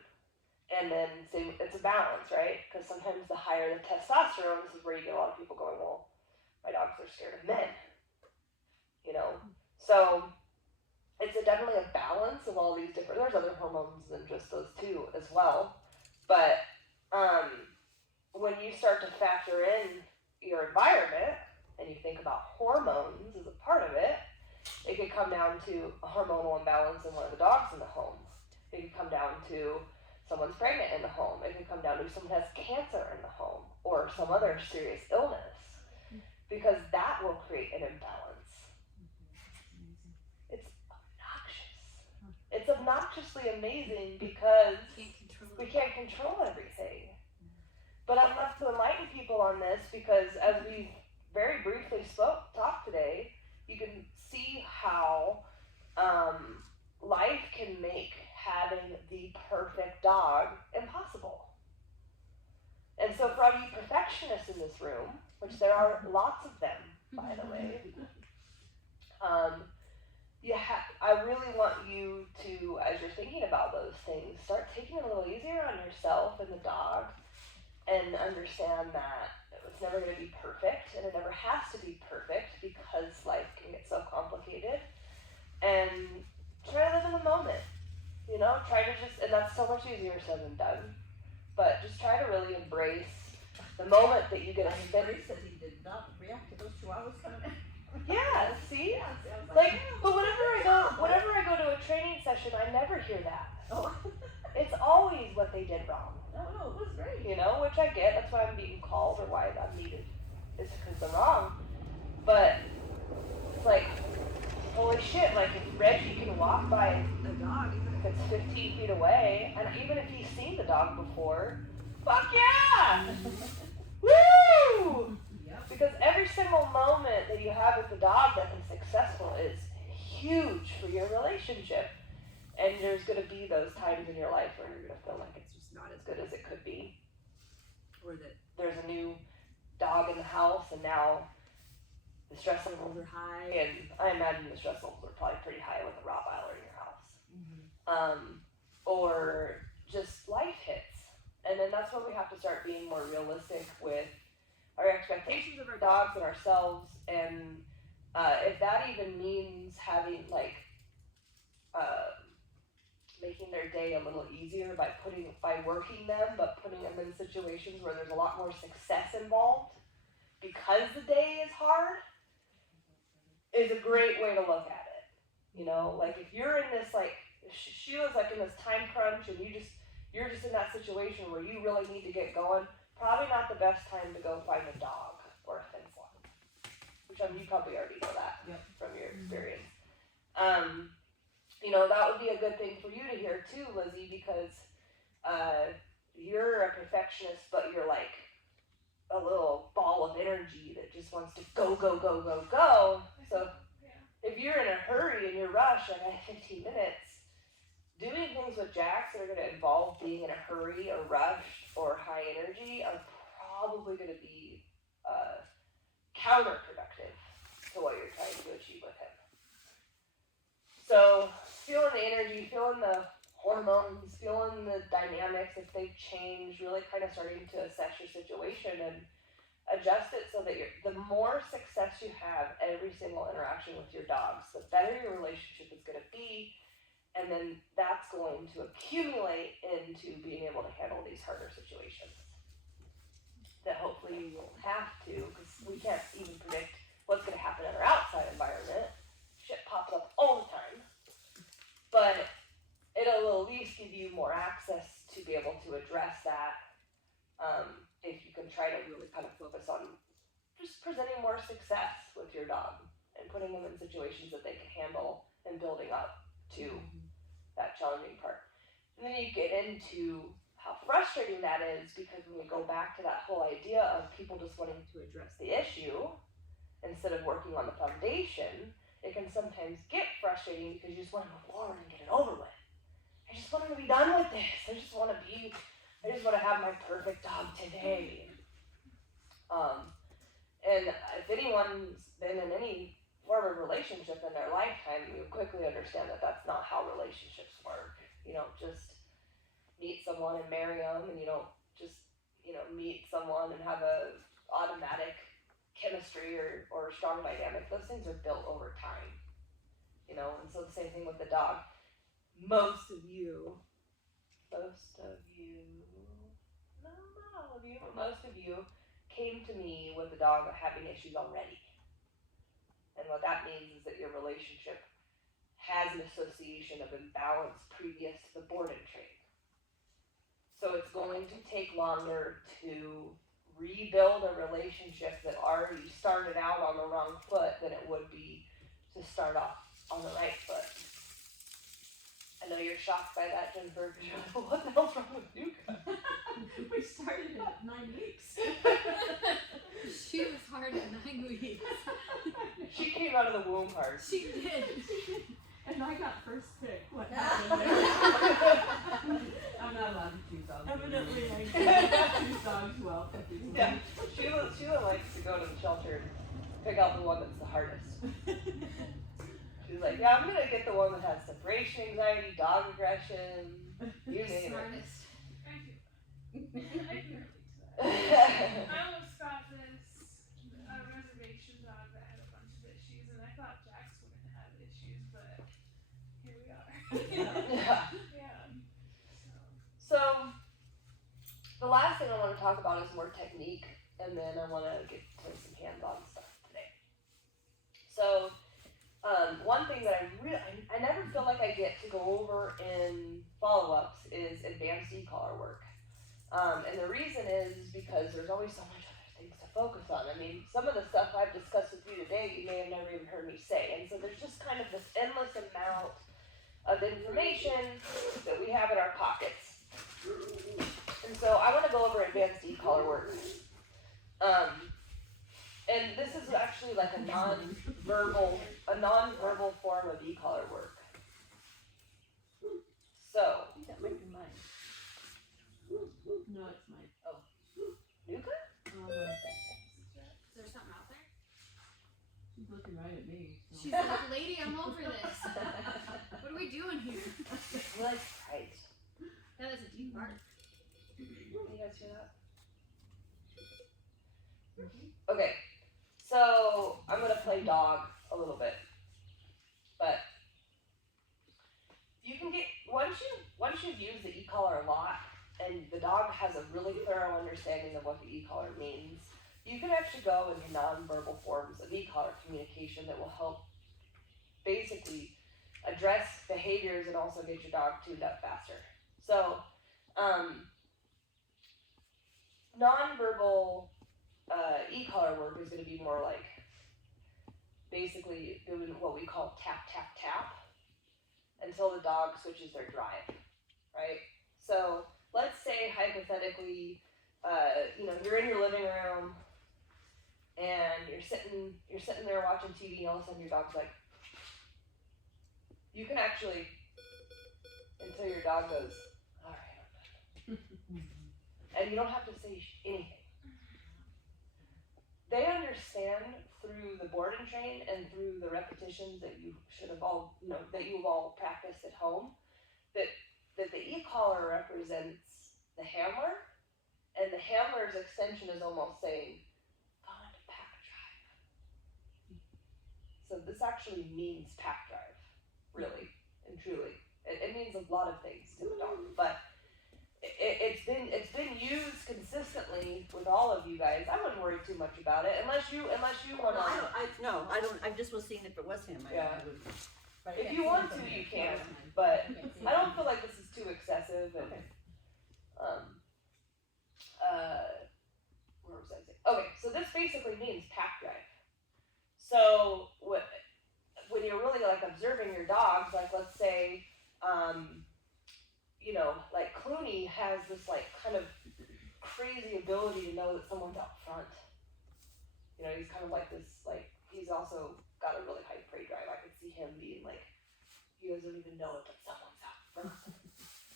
And then it's a balance, right? Because sometimes the higher the testosterone, this is where you get a lot of people going, well, my dogs are scared of men. You know? So it's definitely a balance of all these different, there's other hormones than just those two as well. But when you start to factor in your environment and you think about hormones as a part of it, it could come down to a hormonal imbalance in one of the dogs in the home. It could come down to someone's pregnant in the home. It could come down to someone has cancer in the home or some other serious illness, because that will create an imbalance. It's obnoxious. It's obnoxiously amazing because Can't control we it. can't control everything. But I'm left to enlighten people on this because as we very briefly talked today, you can see how life can make having the perfect dog impossible. And so for all you perfectionists in this room, which there are lots of them, by the way, I really want you to, as you're thinking about those things, start taking it a little easier on yourself and the dog, and understand that it's never going to be perfect, and it never has to be perfect because life can get so complicated. And try to live in the moment, you know, and that's so much easier said than done, but just try to really embrace the moment that you get a spin. Grace said he did not react to those chihuahuas coming in. Yeah, see? Yeah, see, I was Like, but whenever I go to a training session, I never hear that. oh, It's always what they did wrong, no, it was great. you know, which I get, that's why I'm being called or why I'm needed, is because they're wrong. But it's like, holy shit, like if Reggie can walk by a dog, even if it's 15 feet away, and even if he's seen the dog before, fuck yeah! Woo! Yep. Because every single moment that you have with the dog that is successful is huge for your relationship. And there's going to be those times in your life where you're going to feel like it's just not as good as it could be. Or that there's a new dog in the house and now the stress levels are high. And I imagine the stress levels are probably pretty high with a Rottweiler in your or just life hits. And then that's when we have to start being more realistic with our expectations of our dogs and ourselves. And if that even means having making their day a little easier by working them, but putting them in situations where there's a lot more success involved because the day is hard, is a great way to look at it. You know, like if you're in this Sheila's in this time crunch and you're just in that situation where you really need to get going, probably not the best time to go find a dog or a fence line. Which you probably already know that from your experience. You know, that would be a good thing for you to hear too, Lizzie, because you're a perfectionist, but you're like a little ball of energy that just wants to go, go, go, go, go. So if you're in a hurry and you're rushed, like I have 15 minutes, doing things with Jax that are going to involve being in a hurry or rush or high energy are probably going to be counterproductive to what you're trying to achieve with him. So feeling the energy, feeling the hormones, feeling the dynamics, if they've changed, really kind of starting to assess your situation and adjust it so that the more success you have every single interaction with your dogs, the better your relationship is going to be, and then that's going to accumulate into being able to handle these harder situations that hopefully you won't have to, because we can't even predict what's going to happen in our outside environment. Shit pops up all the time, but it'll at least give you more access to be able to address that. If you can try to really kind of focus on just presenting more success with your dog and putting them in situations that they can handle and building up to that challenging part. And then you get into how frustrating that is, because when we go back to that whole idea of people just wanting to address the issue instead of working on the foundation, it can sometimes get frustrating because you just want to move forward and get it over with. I just want to be done with this. I just want to have my perfect dog today. And if anyone's been in any form of relationship in their lifetime, you quickly understand that that's not how relationships work. You don't just meet someone and marry them, and you don't just, meet someone and have a automatic chemistry or strong dynamic. Those things are built over time. And so the same thing with the dog. Most of you, not all of you, but most of you came to me with the dog having issues already. And what that means is that your relationship has an association of imbalance previous to the board and train. So it's going to take longer to rebuild a relationship that already started out on the wrong foot than it would be to start off on the right foot. I know you're shocked by that, Jennifer, because you're like, what the hell's wrong with Nuka? We started at 9 weeks. She was hard at 9 weeks. She came out of the womb hard. She did. And I got first pick. What happened there? I'm not allowed to choose dogs. Evidently, I choose dogs well. Yeah, Sheila likes to go to the shelter and pick out the one that's the hardest. She's like, yeah, I'm gonna get the one that has separation anxiety, dog aggression, you name it. Smartest. I can relate to that. I almost got this reservation dog that had a bunch of issues, and I thought Jax wouldn't have issues, but here we are. Yeah. Yeah. So, the last thing I want to talk about is more technique, and then I want to get to some hands-on stuff today. So, one thing that I never feel like I get to go over in follow-ups is advanced e-collar work. And the reason is because there's always so much other things to focus on. I mean, some of the stuff I've discussed with you today, you may have never even heard me say. And so there's just kind of this endless amount of information that we have in our pockets. And so I want to go over advanced e-collar work. And this is actually like a non-verbal form of e-collar work. So, I think that might be mine. No, it's mine. Nuka? Is there something out there? She's looking right at me. So. She's like, lady, I'm over this. What are we doing here? He likes price. That was a deep bark. Can you guys hear that? Okay, so I'm gonna play dog a little bit, but you can get once you've used the e-collar a lot, and the dog has a really thorough understanding of what the e-collar means. You can actually go into nonverbal forms of e-collar communication that will help basically address behaviors and also get your dog tuned up faster. So, nonverbal e-collar work is going to be more like basically doing what we call tap, tap, tap until the dog switches their drive, right? So let's say hypothetically, you're in your living room and you're sitting there watching TV, and all of a sudden your dog's like, you can actually, until your dog goes, all right, and you don't have to say anything. They understand through the board and train and through the repetitions that you should have all, that you've all practiced at home, that the e-collar represents the handler, and the handler's extension is almost saying, go into pack drive. So this actually means pack drive, really and truly. It means a lot of things to the dog, but it's been used consistently with all of you guys. I wouldn't worry too much about it unless you want to. I don't, I just was seeing if it was him. Yeah. I would, but I If can't you see want to, anything you here. can, but I can't see I don't anything. feel like this is too excessive. And Okay. where was I saying? Okay, so this basically means pack drive. So when you're really like observing your dogs, like let's say, like Clooney has this like kind of crazy ability to know that someone's out front. He's kind of like this, like he's also got a really high prey drive. I could see him being like, he doesn't even know it, but someone's out front.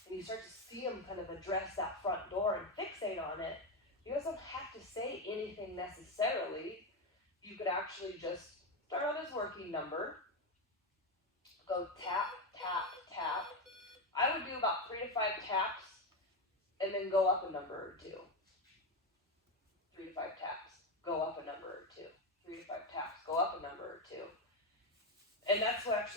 And you start to see him kind of address that front door and fixate on it. You guys don't have to say anything necessarily. You could actually just start on his working number, go tap, tap, tap. I would do about 3 to 5 taps and then go up a number or 2. 3 to 5 taps, go up a number or 2. 3 to 5 taps, go up a number or 2. And that's what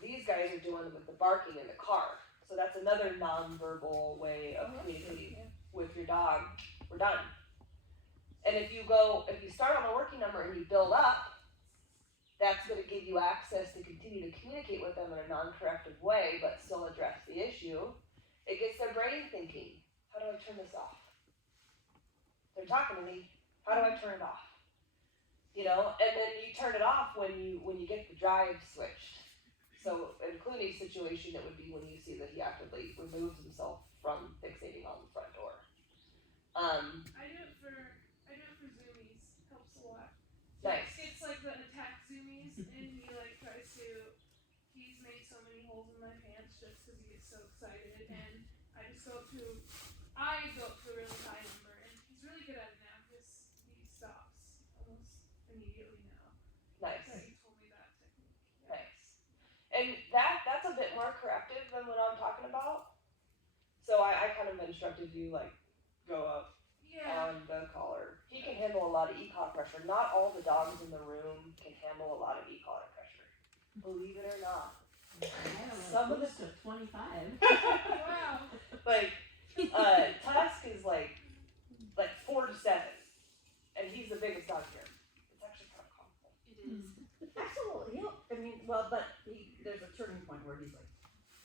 these guys are doing with the barking in the car. So that's another nonverbal way of communicating with your dog. We're done. And if you start on a working number and you build up, that's going to give you access to continue to communicate with them in a non-corrective way, but still address the issue. It gets their brain thinking, how do I turn this off? They're talking to me, how do I turn it off? And then you turn it off when you get the drive switched. So in Clooney's situation, it would be when you see that he actively removes himself from fixating on the front door. I do it for zoomies. Helps a lot. Nice. It's like the attack zoomies, and he like tries to. He's made so many holes in my pants just because he gets so excited, and I go up to a really high number, and he's really good at it now because he stops almost immediately now. Nice. So he told me that technique. Yeah. Nice. And that's a bit more corrective than what I'm talking about. So I kind of instructed you like go up Yeah. on the collar. He can handle a lot of e-collar pressure. Not all the dogs in the room can handle a lot of e-collar pressure. Believe it or not. Some of the to 25. Wow. like Tusk is like 4 to 7, and he's the biggest dog here. It's actually kind of comical. It is. Absolutely. There's a turning point where he's like,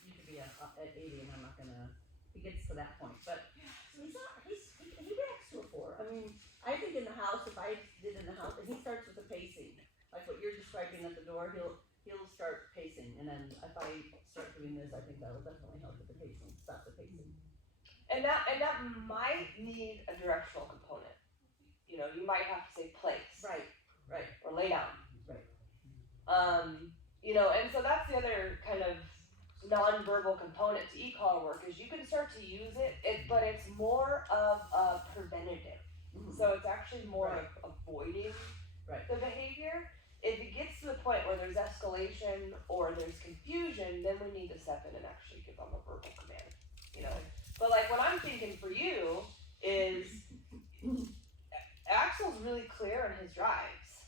you could be at 80 and I'm not gonna, he gets to that point. But he reacts to a 4. I mean, I think in the house, if I did in the house, and he starts with the pacing, like what you're describing at the door, he'll start pacing. And then if I start doing this, I think that will definitely help with the pacing, stop the pacing. And that might need a directional component. You might have to say place. Right. Or lay down. Right. And so that's the other kind of nonverbal component to e-collar work is you can start to use but it's more of a preventative. Mm-hmm. So it's actually more Right. of avoiding Right. the behavior. if it gets to the point where there's escalation or there's confusion, then we need to step in and actually give them a verbal command, you know. But like what I'm thinking for you is Axel's really clear in his drives.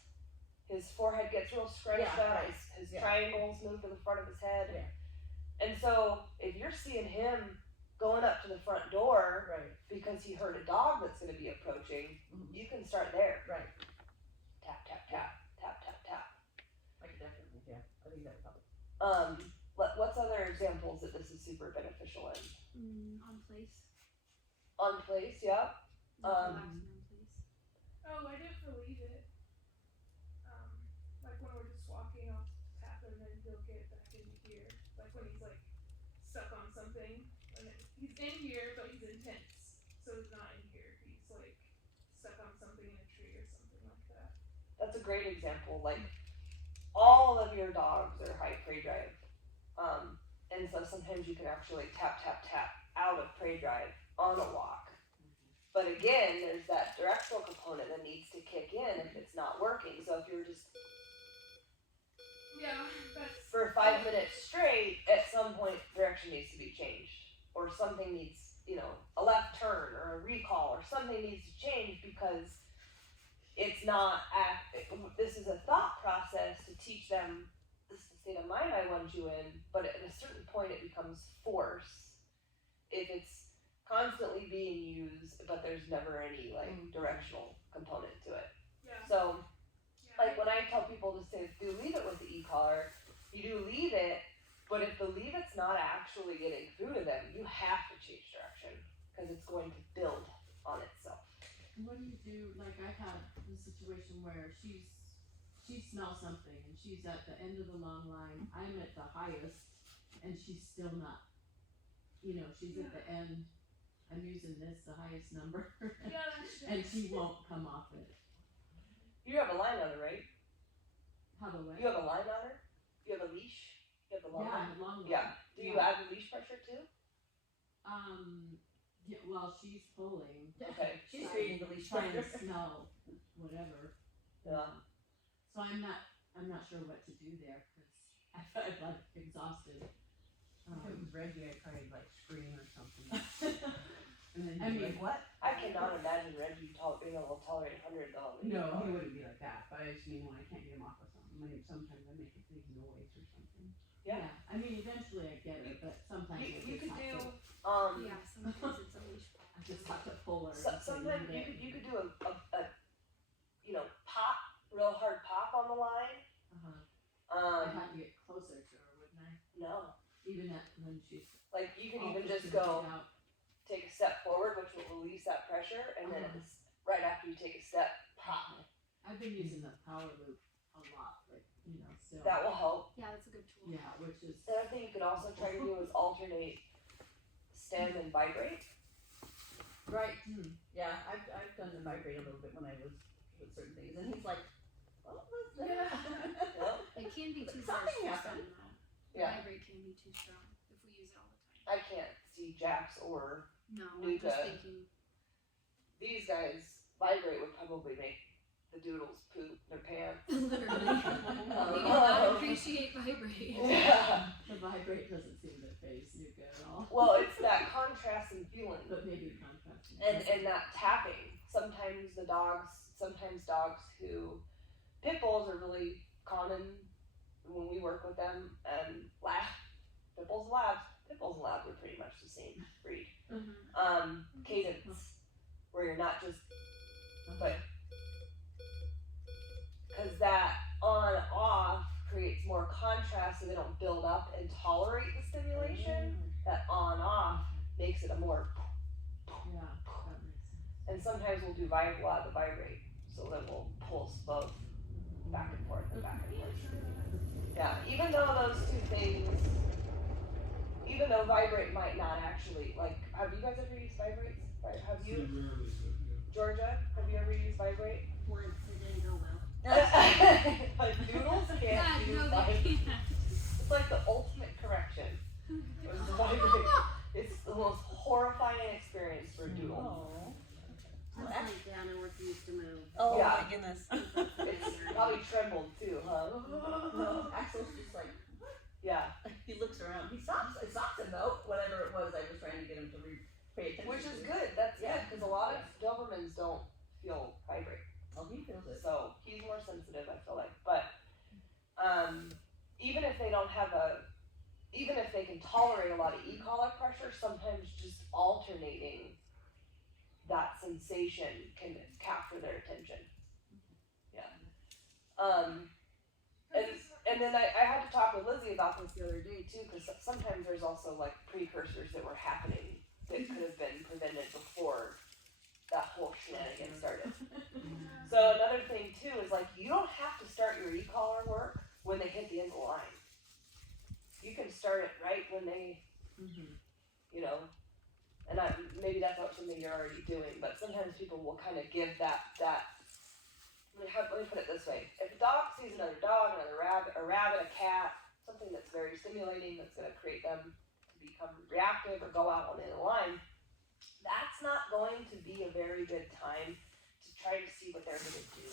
His forehead gets real scrunched Yeah, up. right. His Yeah. triangles move to the front of his head. Yeah. And so if you're seeing him going up to the front door Right. because he heard a dog that's going to be approaching, Mhm. you can start there. Right. Tap, tap, tap, tap, tap, tap. I could definitely, yeah, I think that would help. What's other examples that this is super beneficial in? On place. On place, yeah. Relaxing on place. Oh, I do it for leave it. Like when we're just walking, I'll tap him and he'll get back into gear. Like when he's like stuck on something, and he's in here but he's intense, so he's not in here. He's like stuck on something in a tree or something like that. That's a great example. Like all of your dogs are high prey drive. And so sometimes you can actually tap, tap, tap out of prey drive on a walk. But again, there's that directional component that needs to kick in if it's not working. So if you're just Yeah, that's for 5 minutes straight, at some point direction needs to be changed. Or something needs, you know, a left turn or a recall or something needs to change because it's not this is a thought process to teach them this is the state of mind I want you in, but at a certain point it becomes force if it's constantly being used but there's never any like directional component to it. yeah. So Yeah. like when I tell people to say do leave it with the e-collar, you do leave it, but if the leave it's not actually getting through to them, you have to change direction because it's going to build on itself. What do you do, like I had a situation where she smells something and she's at the end of the long line, I'm at the highest and she's still not, you know, she's at the end, I'm using this, the highest number, Yeah, that's and she won't come off it. You have a line on her, right? How the way? You have a line on her? You have a leash? You have the long line? Yeah, long one. Yeah. Do you Yeah. add the leash pressure too? Yeah, well, she's pulling. Okay. She's creating the leash Trying to pressure. smell whatever. Yeah. So I'm not sure what to do there, cause I'm like exhausted. If it was Reggie, I'd probably like scream or something. And then I he'd be mean, like, what? I cannot imagine Reggie being able to tolerate 100 dollars. No, he wouldn't be like that, but I just mean when I can't get him off of something, I mean, sometimes I make a big noise or something. Yeah. I mean, eventually I get her, but sometimes I You just could have do to, Yeah, sometimes it's a leash. I just have to pull her. and say, sometimes "Leave it." you could do a you know pop, real hard pop on the line. I'd have to get closer to her, wouldn't I? No, Even at, when she's. like you could all even just pushed go out. take a step forward, which will release that pressure, and then it's right after you take a step, pop. I've been using the power loop a lot, like, you know, still. That will help. Yeah, that's a good tool. Yeah, which is, The other thing you could also try to do is alternate stem and vibrate. Right. Yeah, I've done the vibrate a little bit when I was with certain things, and he's like, "What was that?" Yeah. It can be too Something harsh for happened. some though. Yeah. Vibrate can be too strong if we use it all the time. I can't see Jax or No, I'm just Luca. thinking. these guys. Vibrate would probably make the doodles poop their pants. Literally. We do not appreciate vibrate. Yeah. the vibrate doesn't seem to phase Nuka at all. Well, it's that contrast and feeling. But maybe contrasting. And that tapping. Sometimes dogs who pit bulls are really common when we work with them, and pit bulls and labs are pretty much the same breed. Cadence, where you're not just, but because that on off creates more contrast, so they don't build up and tolerate the stimulation. That on off makes it a more. Yeah, that makes sense. And sometimes we'll do a lot of the vibrate, so then we'll pulse both back and forth and back and forth. Yeah, even though those two things, even though vibrate might not actually, like, have you guys ever used vibrates? Have you, Georgia, have you ever used vibrate? Once it didn't go well. Like doodles can't Yeah, do no, they vibrate. can't. It's like the ultimate correction. It was vibrate. It's the most horrifying experience for a doodle. Oh. That's like down and we're used to move. Oh Yeah. my goodness. It's probably trembled too, huh? No, Axel's just like, Yeah, he looks around, he stops him though, whatever it was, I was trying to get him to pay attention. which is to. good. That's Yeah. good because a lot of Dobermans don't feel vibrate. Oh, he feels it. So he's more sensitive, I feel like. But even if they don't have even if they can tolerate a lot of e-collar pressure, sometimes just alternating that sensation can capture their attention. Yeah. And then I had to talk with Lizzie about this the other day too, because sometimes there's also like precursors that were happening that could have been prevented before that whole shenanigan started. So another thing too is like you don't have to start your e-collar work when they hit the end of the line. You can start it right when they, you know, and maybe that's not something you're already doing, but sometimes people will kind of give that. Let me put it this way: if a dog sees another dog, another rabbit, a cat, something that's very stimulating, that's going to create them to become reactive or go out on the end of the line, that's not going to be a very good time to try to see what they're going to do.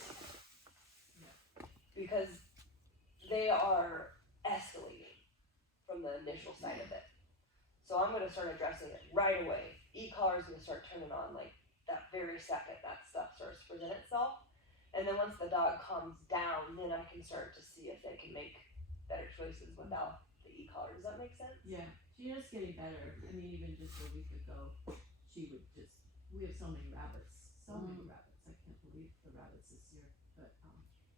Because they are escalating from the initial side of it. So I'm going to start addressing it right away. E-collar is going to start turning on like that very second that stuff starts to present itself. And then once the dog calms down, then I can start to see if they can make better choices without the e-collar. Does that make sense? Yeah, she is getting better. I mean, even just a week ago, we have so many rabbits. I can't believe the rabbits this year. But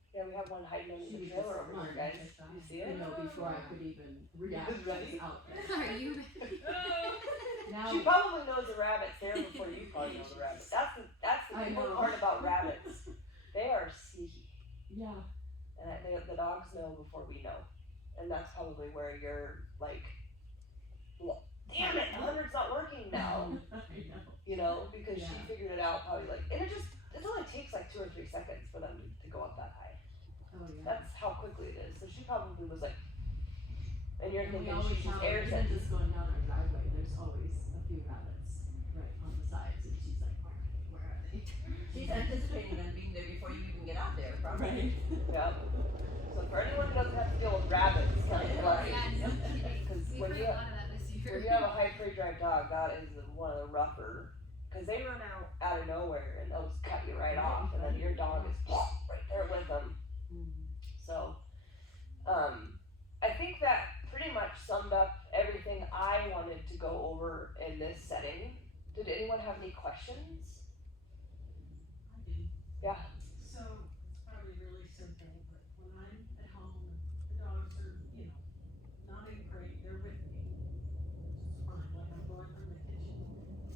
Yeah, we have one hiding under the she was trailer just over here, fun. guys. You see You it? know, before I could even react, she was out there. Are you? Now, She probably knows the rabbit's there before you probably know the rabbit. That's the I cool know. part about rabbits. They are sneaky. yeah, And the dogs know before we know. And that's probably where you're like, well, damn it, the 100's not working now. I know. You know, because she Yeah. figured it out probably like, and it only takes like 2 or 3 seconds for them to go up that high. Oh yeah. That's how quickly it is. So she probably was like, and you're And we thinking always she's just have, air even sensing. just going down our driveway, there's always a few rabbits right on the sides, and she's like, oh, where are they? She's anticipating them being there before you even get out there, probably. Yeah. So for anyone who doesn't have to deal with rabbits, like, Yeah, no kidding. because We've when heard you a lot of that this year. when you have a high prey drive dog, that is one of the rougher, because they run out of nowhere and they'll just cut you right off, and then your dog is right there with them. So, I think that pretty much summed up everything I wanted to go over in this setting. Did anyone have any questions? I do. Yeah. So it's probably really simple, but when I'm at home, the dogs are, not in crate, they're with me. It's fine, like I'm going from the kitchen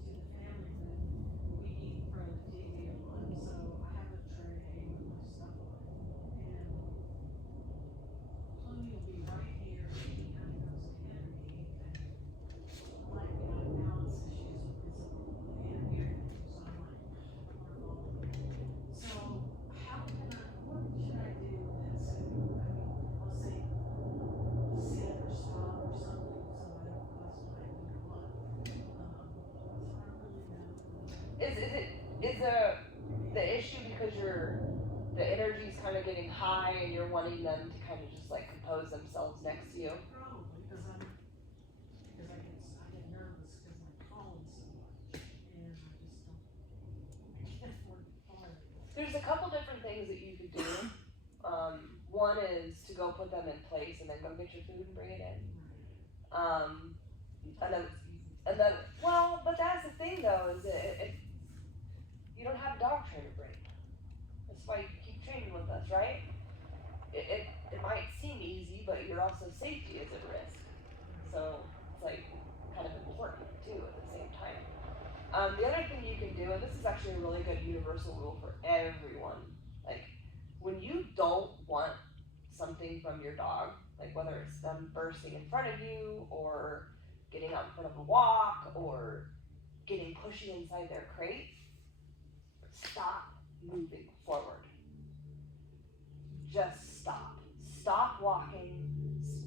to the family room, we eat in front of the TV a lot, so I have a tray with my stuff on it. And Chloe will be right here, and he kind of goes ahead of me, and like, balance issues with his hand here, so I'm like, so how can what should I do that's, I'll say, sit or stop or something, so I don't cost my, what? So I don't really know. Is the issue because the energy's kind of getting high and you're wanting them to kind of just like compose themselves next to you? Probably, because I get nervous because I'm calling so much, and I can't afford to call everyone. There's a couple different things that you could do. One is to go put them in place and then go get your food and bring it in. And then, well, but that's the thing though, is it you don't have a dog trainer brain. That's why you keep training with us, right? It might seem easy, but your also safety is at risk. So it's like kind of important too at the same time. The other thing you can do, and this is actually a really good universal rule for everyone, like when you don't want something from your dog, like whether it's them bursting in front of you or getting out in front of a walk or getting pushy inside their crate, stop moving forward. Just stop. Stop walking,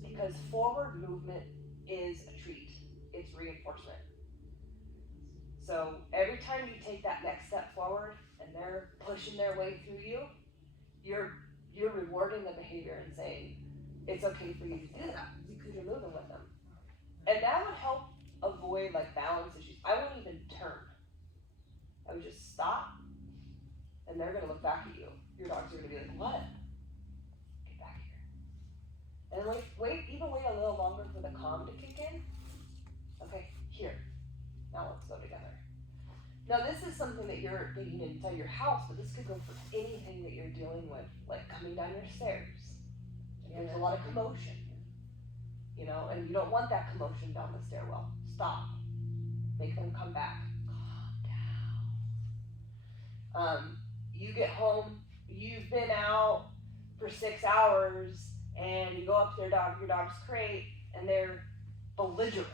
because forward movement is a treat. It's reinforcement. So every time you take that next step forward and they're pushing their way through you, you're you're rewarding the behavior and saying it's okay for you to do that because you're moving with them. And that would help avoid like balance issues. I wouldn't even turn. I would just stop and they're gonna look back at you. Your dogs are gonna be like, what? Get back here. And wait a little longer for the calm to kick in. Okay, here. Now let's go together. Now this is something that you're thinking inside your house, but this could go for anything that you're dealing with, like coming down your stairs. There's a lot of commotion, you know, and you don't want that commotion down the stairwell. Stop. Make them come back. Calm down. You get home, you've been out for 6 hours, and you go up to your dog's crate, and they're belligerent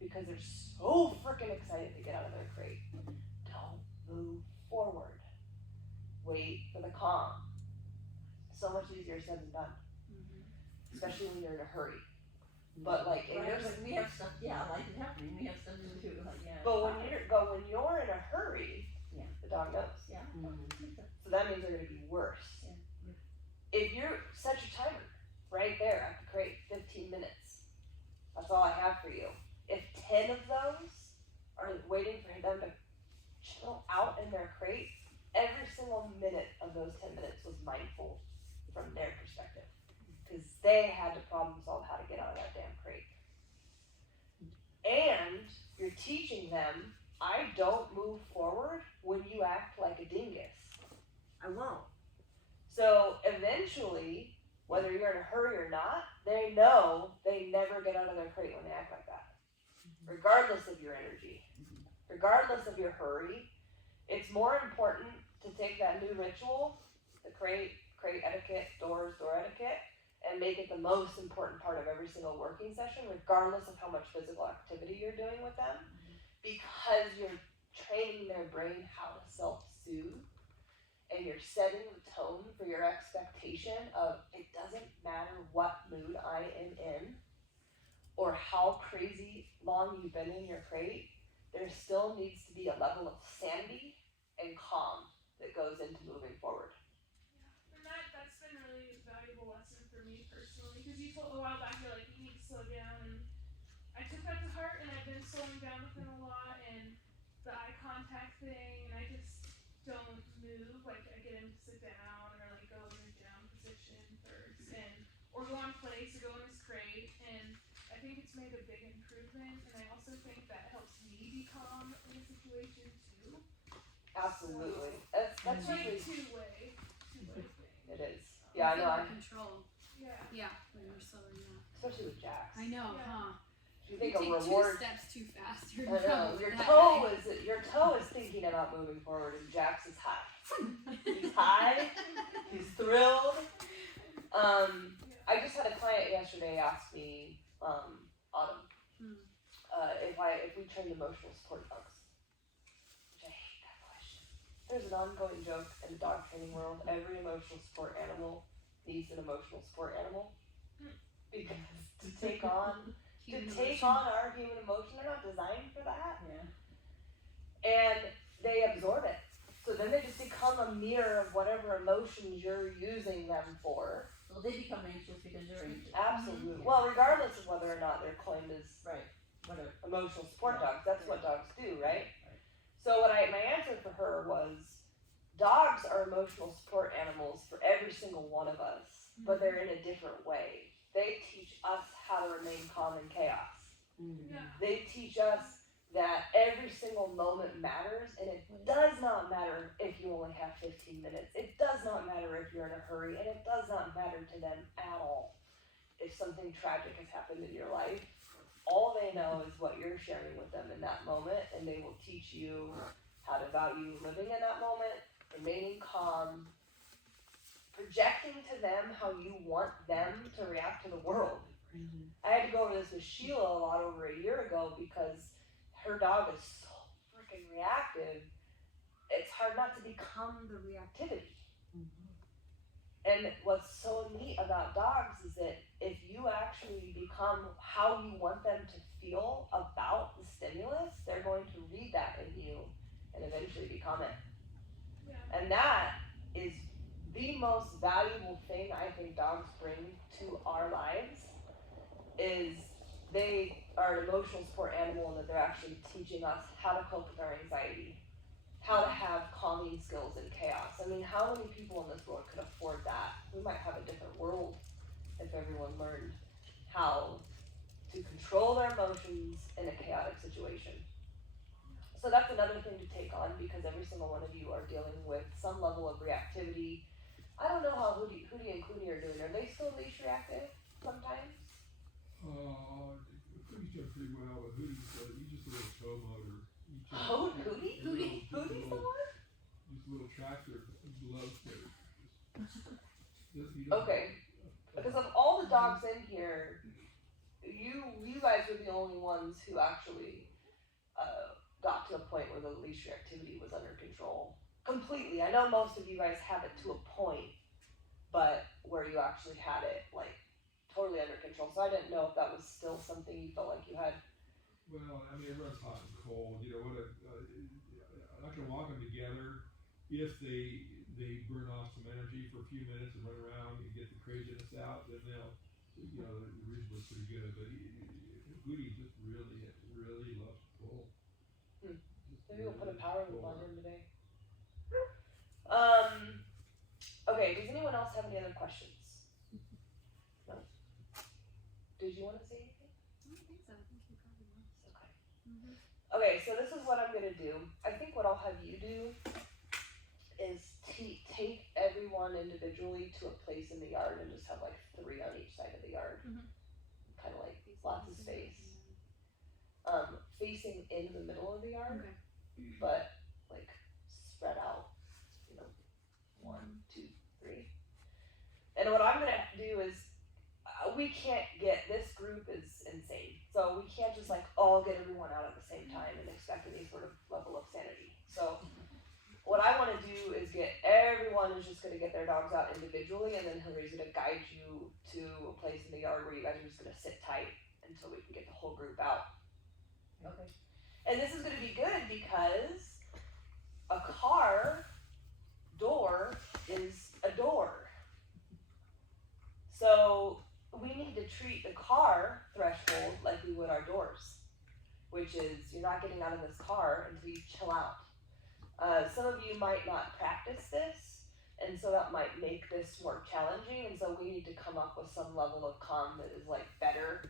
because they're so freaking excited to get out of their crate. Don't move forward. Wait for the calm. So much easier said than done. Especially when you're in a hurry. But like in your, But we have stuff, life is happening, we have stuff to do, like, but when you're in a hurry, Yeah. the dog knows. Yeah. So that means they're gonna be worse. Yeah. If you're set your timer right there at the crate, 15 minutes. That's all I have for you. If 10 of those are waiting for them to chill out in their crate, every single minute of those 10 minutes was mindful from their perspective. Because they had to problem solve how to get out of that damn crate. And you're teaching them, I don't move forward when you act like a dingus. I won't. So eventually, whether you're in a hurry or not, they know they never get out of their crate when they act like that. Regardless of your energy, regardless of your hurry, it's more important to take that new ritual, the crate etiquette, door etiquette, and make it the most important part of every single working session, regardless of how much physical activity you're doing with them, because you're training their brain how to self-soothe, and you're setting the tone for your expectation of it doesn't matter what mood I am in, or how crazy long you've been in your crate, there still needs to be a level of sanity and calm that goes into moving forward. And that's been a really valuable lesson for me personally, because you told a while back, you're like, you need to slow down, and I took that to heart, and I've been slowing down with him a lot, and the eye contact thing, and I just don't move, like I get him to sit down, or like go in a down position first, or go on place, or go in his crate, and I think it's made a big improvement, and I also think that helps me be calm in a situation too. Absolutely. That's It's like usually, two-way thing. it is. Yeah, I know, Feel the control. Yeah. Yeah, when you're slower, yeah. especially with Jax. I know, Yeah. huh? If you You think a take reward, 2 steps too fast, you're I in trouble know, with your that toe is thinking about moving forward, and Jax is high. guy. He's high, he's thrilled. I just had a client yesterday ask me, Autumn, if we trained emotional support dogs. Which I hate that question. There's an ongoing joke in the dog training world. Every emotional support animal needs an emotional support animal. Because to take on our human emotion, they're not designed for that. Yeah. And they absorb it. So then they just become a mirror of whatever emotions you're using them for. So they become anxious because you're anxious. Absolutely. Well, regardless of whether or not they're claimed as Right, whatever. emotional support Yeah. dogs, that's what Yeah. dogs do, right? Right. So my answer for her was, dogs are emotional support animals for every single one of us, but they're in a different way. They teach us how to remain calm in chaos. Yeah. They teach us that every single moment matters, and it does not matter if you only have 15 minutes. It does not matter if you're in a hurry, and it does not matter to them at all if something tragic has happened in your life. All they know is what you're sharing with them in that moment, and they will teach you how to value living in that moment, remaining calm, projecting to them how you want them to react to the world. I had to go over this with Sheila a lot over a year ago because her dog is so freaking reactive. It's hard not to become the reactivity. And what's so neat about dogs is that if you actually become how you want them to feel about the stimulus, they're going to read that in you and eventually become it. Yeah. And that is the most valuable thing I think dogs bring to our lives is they are an emotional support animal and that they're actually teaching us how to cope with our anxiety, how to have calming skills in chaos. I mean, how many people in this world could afford that? We might have a different world if everyone learned how to control their emotions in a chaotic situation. So that's another thing to take on because every single one of you are dealing with some level of reactivity. I don't know how Hootie and Clooney are doing. Are they still leash reactive sometimes? Cootie's done pretty well, but Hootie's just a little tow motor. Hootie? Hootie's the one? Just a little tractor glove stick. Okay. Because of all the dogs in here, you guys were the only ones who actually got to a point where the leash reactivity was under control completely. I know most of you guys have it to a point, but where you actually had it like totally under control. So I didn't know if that was still something you felt like you had. Well, I mean, it runs hot and cold. You know what? I can walk them together if they burn off some energy for a few minutes and run around and get the craziness out. Then they'll, the reason was pretty good. But Hootie just really loves to pull. Maybe we'll put a power loop on him today. Okay, does anyone else have any other questions? No? Did you want to say anything? I don't think so. I think you covered most. Okay. Mhm. Okay, so this is what I'm gonna do. I think what I'll have you do is take everyone individually to a place in the yard and just have like 3 on each side of the yard. Mhm. Kind of like Facing lots of each space. other. Facing in the middle of the yard, Okay. but like spread out, 1, 2, 3. And what I'm gonna do is, we can't get, this group is insane. So we can't just like all get everyone out at the same time and expect any sort of level of sanity. So what I wanna do is everyone is just gonna get their dogs out individually, and then Hillary's gonna guide you to a place in the yard where you guys are just gonna sit tight until we can get the whole group out. Okay. And this is gonna be good because a car door is a door. So we need to treat the car threshold like we would our doors, which is you're not getting out of this car until you chill out. Some of you might not practice this, and so that might make this more challenging, and so we need to come up with some level of calm that is like better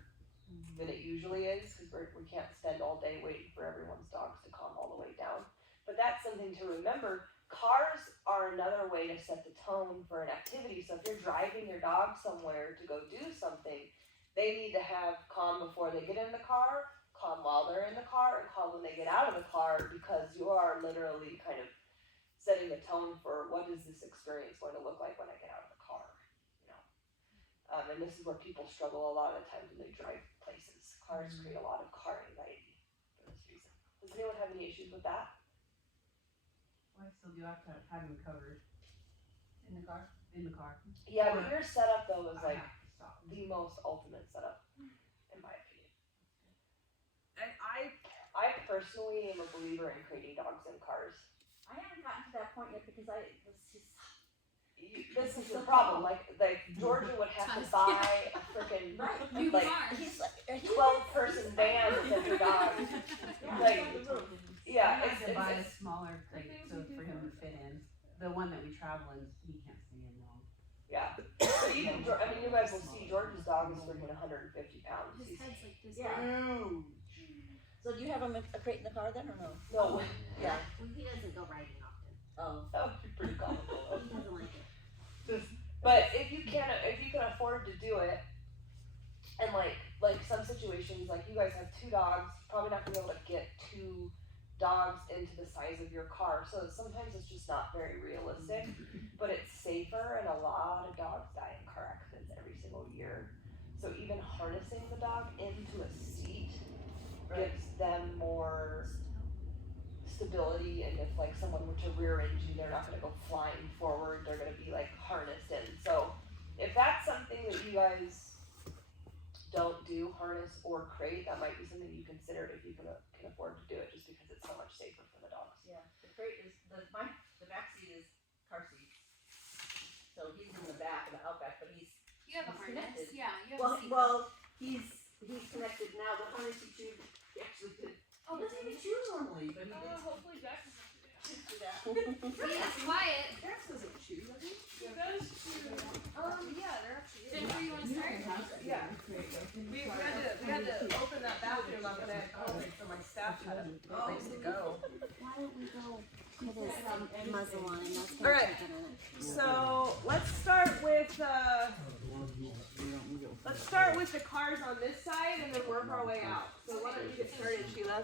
than it usually is, because we can't spend all day waiting for everyone's dogs to calm all the way down. But that's something to remember. Cars are another way to set the tone for an activity. So if you're driving your dog somewhere to go do something, they need to have calm before they get in the car, calm while they're in the car, and calm when they get out of the car, because you are literally kind of setting the tone for what is this experience going to look like when I get out of the car. And this is where people struggle a lot of the times when they drive places. Cars create a lot of car anxiety for this reason. Does anyone have any issues with that? Well, I still do have to have them covered In the car? in the car. Yeah, but your setup though is I like have to stop. the most ultimate setup, in my opinion. And I personally am a believer in creating dogs in cars. I haven't gotten to that point yet because This is the problem. Like Georgia would have to buy a freaking Right. New like car. he's like, 12-person van to fit your dog. Like, yeah, I have to buy a it's smaller crate so for him to fit in. The one that we travel in, he can't stay in long. yeah. But even I mean, you guys will see George's dog is freaking 150 pounds. His He's head's like this. Yeah. huge. So do you have him a crate in the car then, or no? No, Yeah. Well, he doesn't go riding often. Oh. that would be pretty comical. He doesn't like it. But if you can afford to do it, and like some situations, like you guys have 2 dogs, probably not gonna be able to get 2 dogs into the size of your car. So sometimes it's just not very realistic, but it's safer, and a lot of dogs die in car accidents every single year. So even harnessing the dog into a seat gives them more stability, and if like someone were to rear end you, they're not gonna go flying forward, they're gonna be like harnessed in. So if that's something that you guys don't do, harness or crate, that might be something you consider if you can afford to do it, just because it's so much safer for the dogs. Yeah, the crate is, the back seat is car seat. You have a He's harness. connected. Yeah, you have Well, a seatbelt. well, he's connected now. The harness he chewed, he actually did. Oh, He doesn't even chew normally, but he Hopefully Jack doesn't do that. did do that. He's quiet. Jax doesn't chew, does he? He does chew. Yeah, there actually Then where you wanna start? Yeah. We had to open that bathroom up and I had COVID, so my staff had a place to go. Why don't we go put his muzzle on and that's All gonna right. take a minute. So let's start with the cars on this side and then work our way out. So why don't you get started, Sheila?